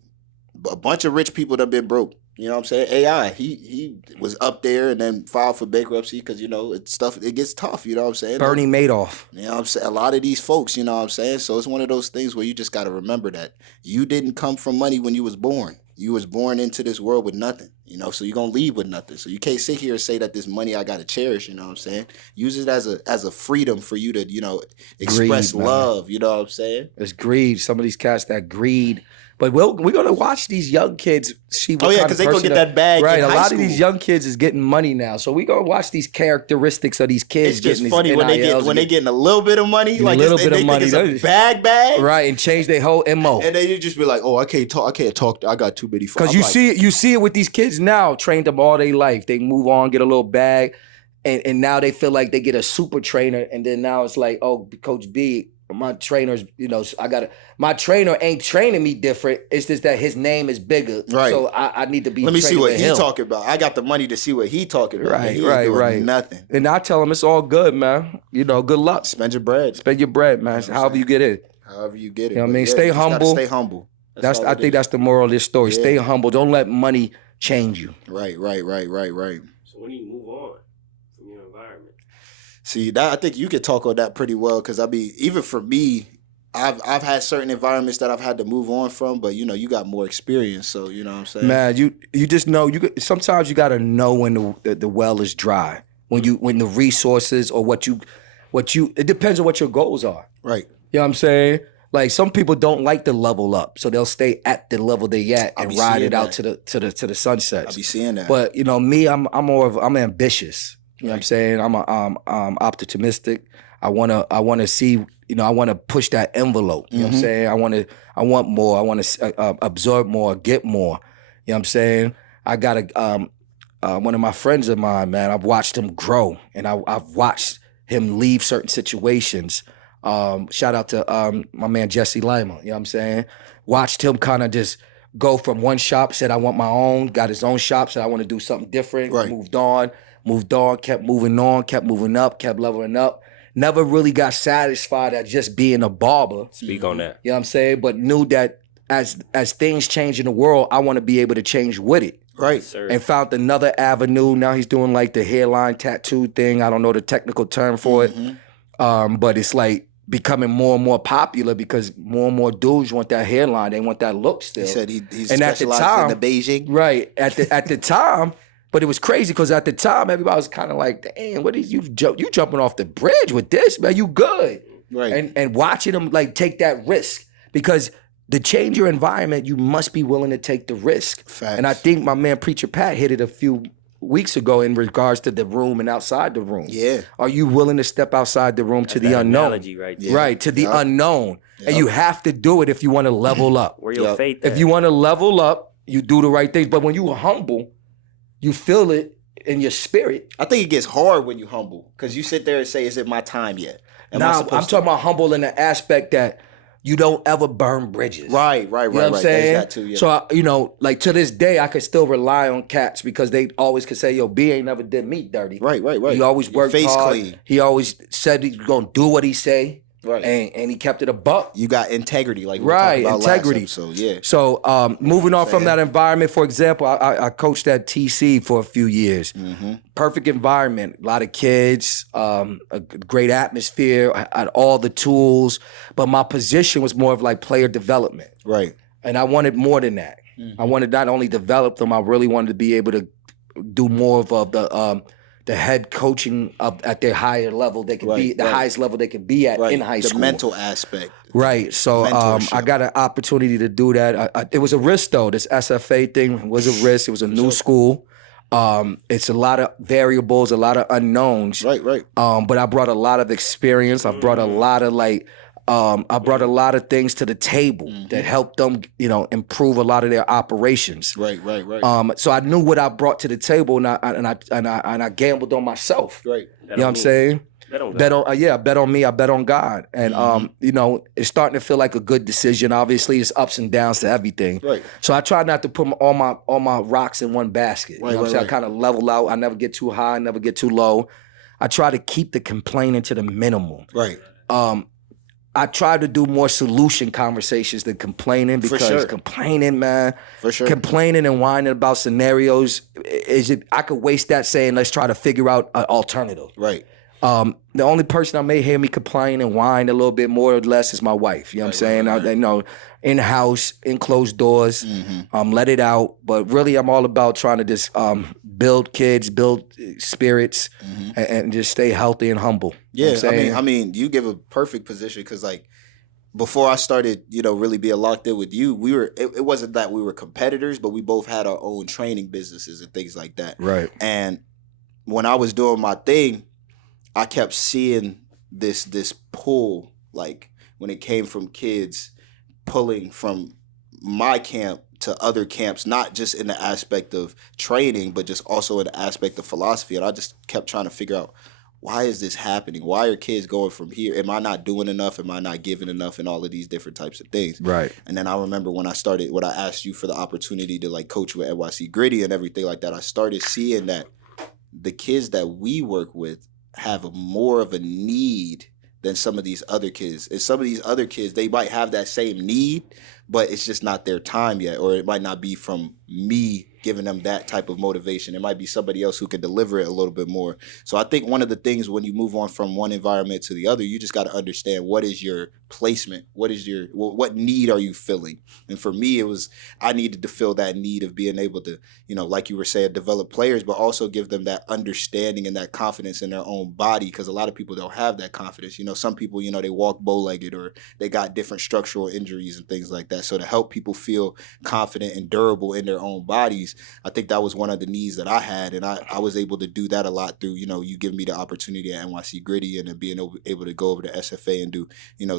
A bunch of rich people that been broke. You know what I'm saying? AI, he was up there and then filed for bankruptcy because, you know, it gets tough. You know what I'm saying? Bernie Madoff. You know what I'm saying? A lot of these folks, you know what I'm saying? So it's one of those things where you just got to remember that you didn't come from money when you was born. You was born into this world with nothing, you know, so you're going to leave with nothing. So you can't sit here and say that this money I got to cherish, you know what I'm saying? Use it as a freedom for you to, you know, express Greed, love, you know what I'm saying? It's greed. Some of these cats that greed. But we're going to watch these young kids see what because they going to get that bag right, in a high lot school. of these young kids is getting money now. So we're going to watch these characteristics of these kids. It's just getting funny these when NILs they getting a little bit of money, like little bit of money. Think it's a bag. Right, and change their whole MO. And they just be like, oh, I can't talk. I got too many. Because you see it with these kids now, trained them all their life. They move on, get a little bag, and now they feel like they get a super trainer, and then now it's like, oh, Coach B, my trainer's, you know, my trainer ain't training me different. It's just that his name is bigger. Right. So I need to be. Let me see what he talking about. I got the money to see what he talking about. Right, He ain't doing nothing. And I tell him it's all good, man. You know, good luck. Spend your bread. Spend your bread, man. However you get it. However you get it. You know what I mean? Yeah, Stay you just gotta humble. Stay humble. I think that's the moral of this story. Yeah. Stay humble. Don't let money change you. Right. So when you move on from your environment. See, that I think you could talk on that pretty well because I mean, even for me, I've had certain environments that I've had to move on from, but you know, you got more experience, so you know what I'm saying. Man, you just know sometimes you gotta know when the well is dry, when the resources or what you it depends on what your goals are. Right. You know what I'm saying? Like some people don't like to level up, so they'll stay at the level they at and ride it out to the sunsets. I be seeing that. But you know, me, I'm ambitious. You know what I'm saying? I'm optimistic. I wanna see. You know, I want to push that envelope. You know what I'm saying? I want more. I want to absorb more, get more. You know what I'm saying? I got one of my friends of mine, man. I've watched him grow, and I've watched him leave certain situations. Shout out to my man Jesse Lima. You know what I'm saying? Watched him kind of just go from one shop, said I want my own, got his own shop, said I want to do something different. Right. Moved on, kept moving on, kept moving up, kept leveling up. Never really got satisfied at just being a barber. Speak on that. You know what I'm saying? But knew that as things change in the world, I want to be able to change with it. Right. Sir. And found another avenue. Now he's doing like the hairline tattoo thing. I don't know the technical term for it. But it's like becoming more and more popular because more and more dudes want that hairline. They want that look still. He said he's and at the specialized time, in the Beijing. Right. At the time, but it was crazy because at the time, everybody was kind of like, damn, what is you jumping off the bridge with this, man? You good. Right. And watching them like take that risk because to change your environment, you must be willing to take the risk. Facts. And I think my man Preacher Pat hit it a few weeks ago in regards to the room and outside the room. Yeah. Are you willing to step outside the room to the that unknown? analogy right there. Right, to the unknown. And you have to do it if you want to level up. Where your faith at? If you want to level up, you do the right things. But when you humble, you feel it in your spirit. I think it gets hard when you humble because you sit there and say, "Is it my time yet?" I'm talking about humble in the aspect that you don't ever burn bridges. Right. You know what I'm saying? There's that too, yeah. So, like to this day, I could still rely on cats because they always could say, yo, B ain't never did me dirty. Right. He always Your worked face hard. clean. He always said he's going to do what he say. Right. And he kept it a buck. You got integrity, like we Right, were talking about integrity. last episode. Yeah. So moving on from that environment, for example, I coached at TC for a few years. Perfect environment, a lot of kids, a great atmosphere, I had all the tools, but my position was more of like player development. Right. And I wanted more than that. I wanted not only develop them, I really wanted to be able to do more of the the head coaching at their higher level they can be, the highest level they can be at in high school. The mental aspect. Right. So I got an opportunity to do that. It was a risk though. This SFA thing was a risk. It was a new school. It's a lot of variables, a lot of unknowns. Right. But I brought a lot of experience. I brought a lot of I brought a lot of things to the table that helped them, improve a lot of their operations. Right. So I knew what I brought to the table, and I gambled on myself. Right. You know what I'm saying? Bet on me. I bet on God, and it's starting to feel like a good decision. Obviously, it's ups and downs to everything. Right. So I try not to put all my rocks in one basket. You know what I'm saying? I kind of level out. I never get too high. I never get too low. I try to keep the complaining to the minimum. Right. I try to do more solution conversations than complaining because complaining, man, complaining and whining about scenarios, I could waste that saying, let's try to figure out an alternative. Right. The only person that may hear me complain and whine a little bit more or less is my wife. You know what I'm saying? Right. In the house, in closed doors, let it out. But really, I'm all about trying to just build kids, build spirits, and just stay healthy and humble. Yeah, you know I mean, you give a perfect position because before I started, really being locked in with you, it wasn't that we were competitors, but we both had our own training businesses and things like that. Right. And when I was doing my thing, I kept seeing this pull, when it came from kids pulling from my camp to other camps, not just in the aspect of training, but just also in the aspect of philosophy. And I just kept trying to figure out, why is this happening? Why are kids going from here? Am I not doing enough? Am I not giving enough? And all of these different types of things. Right. And then I remember when I asked you for the opportunity to coach with NYC Gritty and everything like that, I started seeing that the kids that we work with have more of a need than some of these other kids. And some of these other kids, they might have that same need, but it's just not their time yet, or it might not be from me giving them that type of motivation. It might be somebody else who can deliver it a little bit more. So I think one of the things when you move on from one environment to the other, you just got to understand what is your placement, what need are you filling? And for me, I needed to fill that need of being able to, like you were saying, develop players, but also give them that understanding and that confidence in their own body, because a lot of people don't have that confidence. Some people, they walk bow-legged or they got different structural injuries and things like that. So to help people feel confident and durable in their own bodies, I think that was one of the needs that I had, and I was able to do that a lot through, you giving me the opportunity at NYC Gritty and then being able to go over to SFA and do,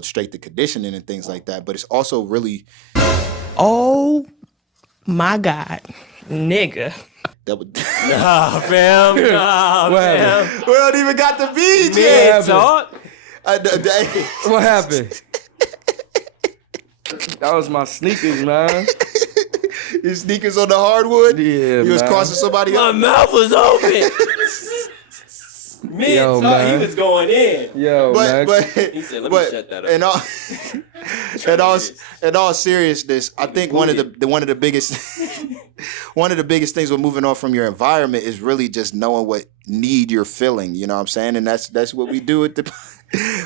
straight to conditioning and things like that. But it's also really... Oh, my God. Nigga. That would... Nah, fam. We don't even got the beat yet. Talk. What happened? That was my sneakers, man. Your sneakers on the hardwood? Yeah, You was crossing somebody up? My mouth was open. He was going in. But he said, "Let me shut that up." In all seriousness, I think one of the biggest things with moving on from your environment is really just knowing what need you're filling. You know what I'm saying? And that's what we do with the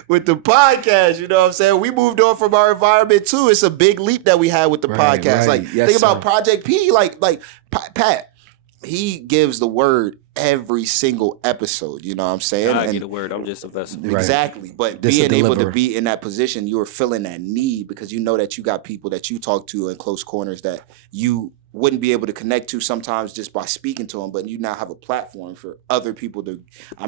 podcast. You know what I'm saying? We moved on from our environment too. It's a big leap that we had with the podcast. Right. Think about Project P. Like Pat, he gives the word every single episode. You know what I'm saying? I get a word. I'm just a vessel. Exactly. But being able to be in that position, you're filling that need because you know that you got people that you talk to in close corners that you wouldn't be able to connect to sometimes just by speaking to them, but you now have a platform for other people to... I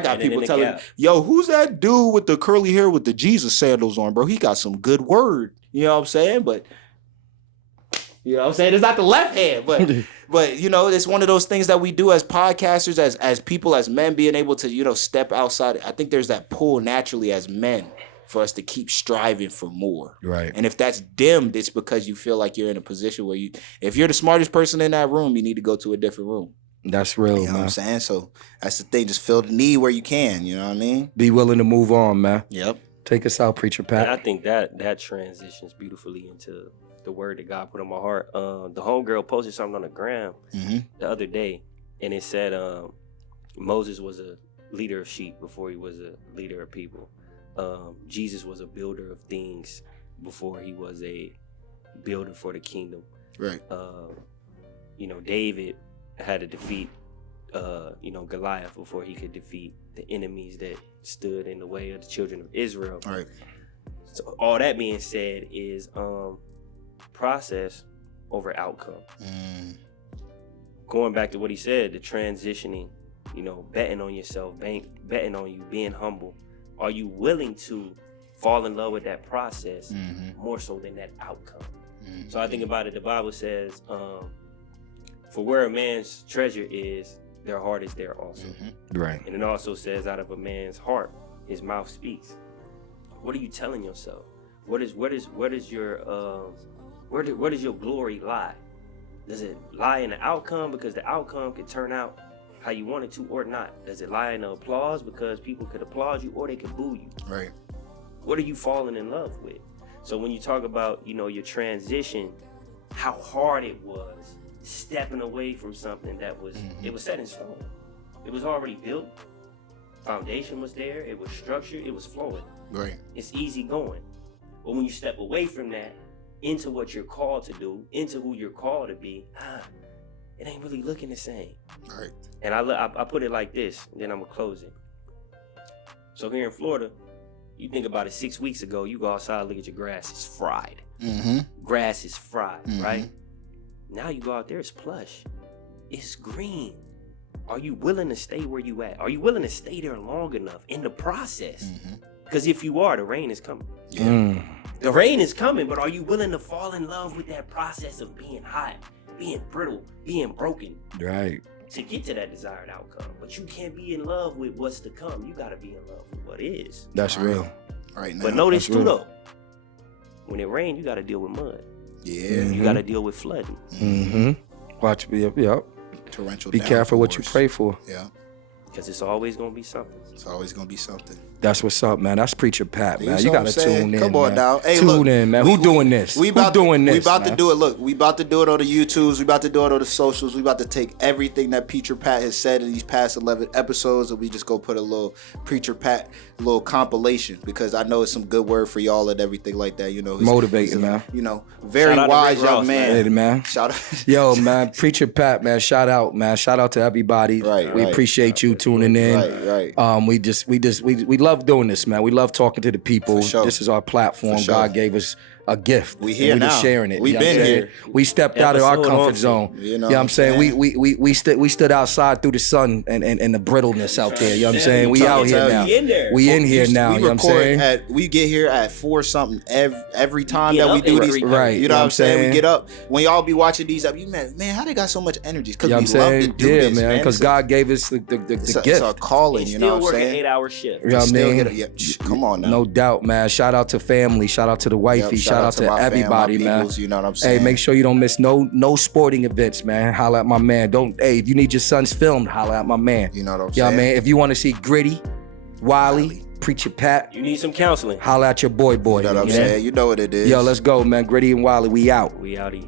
got people telling me, yo, who's that dude with the curly hair with the Jesus sandals on, bro? He got some good word. You know what I'm saying? But... You know what I'm saying? It's not the left hand, but it's one of those things that we do as podcasters, as people, as men, being able to, step outside. I think there's that pull naturally as men for us to keep striving for more. Right. And if that's dimmed, it's because you feel like you're in a position where if you're the smartest person in that room, you need to go to a different room. That's real, You know what I'm saying? So that's the thing. Just fill the need where you can. You know what I mean? Be willing to move on, man. Yep. Take us out, Preacher Pat. And I think that transitions beautifully into the word that God put on my heart. The homegirl posted something on the gram the other day, and it said Moses was a leader of sheep before he was a leader of people. Jesus was a builder of things before he was a builder for the kingdom. Right. David had to defeat Goliath before he could defeat the enemies that stood in the way of the children of Israel. All right. So all that being said is process over outcome. Going back to what he said, the transitioning, betting on yourself, betting on you, being humble. Are you willing to fall in love with that process more so than that outcome? So I think about it, the Bible says, for where a man's treasure is, their heart is there also. Right. And it also says, out of a man's heart, his mouth speaks. What are you telling yourself? Where does your glory lie? Does it lie in the outcome, because the outcome could turn out how you want it to or not? Does it lie in the applause, because people could applaud you or they could boo you? Right. What are you falling in love with? So when you talk about, your transition, how hard it was stepping away from something that was, it was set in stone. It was already built. Foundation was there. It was structured. It was flowing. Right. It's easy going. But when you step away from that into what you're called to do, into who you're called to be, it ain't really looking the same. Right. And I put it like this, and then I'm gonna close it. So here in Florida, you think about it, 6 weeks ago, you go outside, look at your grass, it's fried. Grass is fried, right? Now you go out there, it's plush. It's green. Are you willing to stay where you at? Are you willing to stay there long enough in the process? Because if you are, the rain is coming. The rain is coming, but are you willing to fall in love with that process of being hot, being brittle, being broken? Right. To get to that desired outcome. But you can't be in love with what's to come. You got to be in love with what is. That's real. Right now. But notice too, though, when it rains, you got to deal with mud. Yeah. You got to deal with flooding. Watch me up. Torrential Be careful what you pray for. Yeah. Because it's always going to be something. It's always going to be something. That's what's up, man. That's Preacher Pat, man. You You know gotta what I'm saying? tune in. Come on man. now. Hey, tune look, in, man. Who doing this? We Who about doing this? We about man? to do it. Look, we about to do it on the YouTubes. We about to do it on the socials. We about to take everything that Preacher Pat has said in these past 11 episodes, and we just go put a little Preacher Pat, little compilation, because I know it's some good word for y'all and everything like that. Motivating, man. Very wise young Ross, man. Hey, man. Shout out. Yo, man, Preacher Pat, man. Shout out, man. Shout out to everybody. Right, we right. appreciate you tuning in. Right. We love doing this, man. We love talking to the people. For sure. This is our platform. For sure. God gave us a gift. We here and now. Just sharing it. We You know what been I'm saying? here. We stepped out of our Episode comfort on. zone. You know what I'm saying? what We stood outside through the sun and the brittleness out there. You know what I'm Yeah, saying? we We out here tell now. you. We in there. We in here now. We You know what I'm record saying? we get here at 4 something every time Get that we up do at these. 3:30. Right. You know what I'm saying? We get up when y'all be watching these up. You man, how they got so much energy? Because You know we what I'm love saying? to do Yeah, this, man. Because It's God gave us the it's gift. our calling. And You still know what work I'm an saying? 8-hour shift. You know what I Still mean? get come on now. No doubt, man. Shout out to family. Shout out to the wifey. Yep, shout out to my fam, everybody, my man. peoples, you know what I'm saying? Hey, make sure you don't miss no sporting events, man. Holla at my man. If you need your sons filmed, holla at my man. You know what I'm Yeah, saying? man. If you want to see Gritty, Wylie, Preacher Pat, You need some counseling. holla at your boy. You know what I'm Yeah? saying? You know what it is. Yo, let's go, man. Gritty and Wylie, we out. We outie.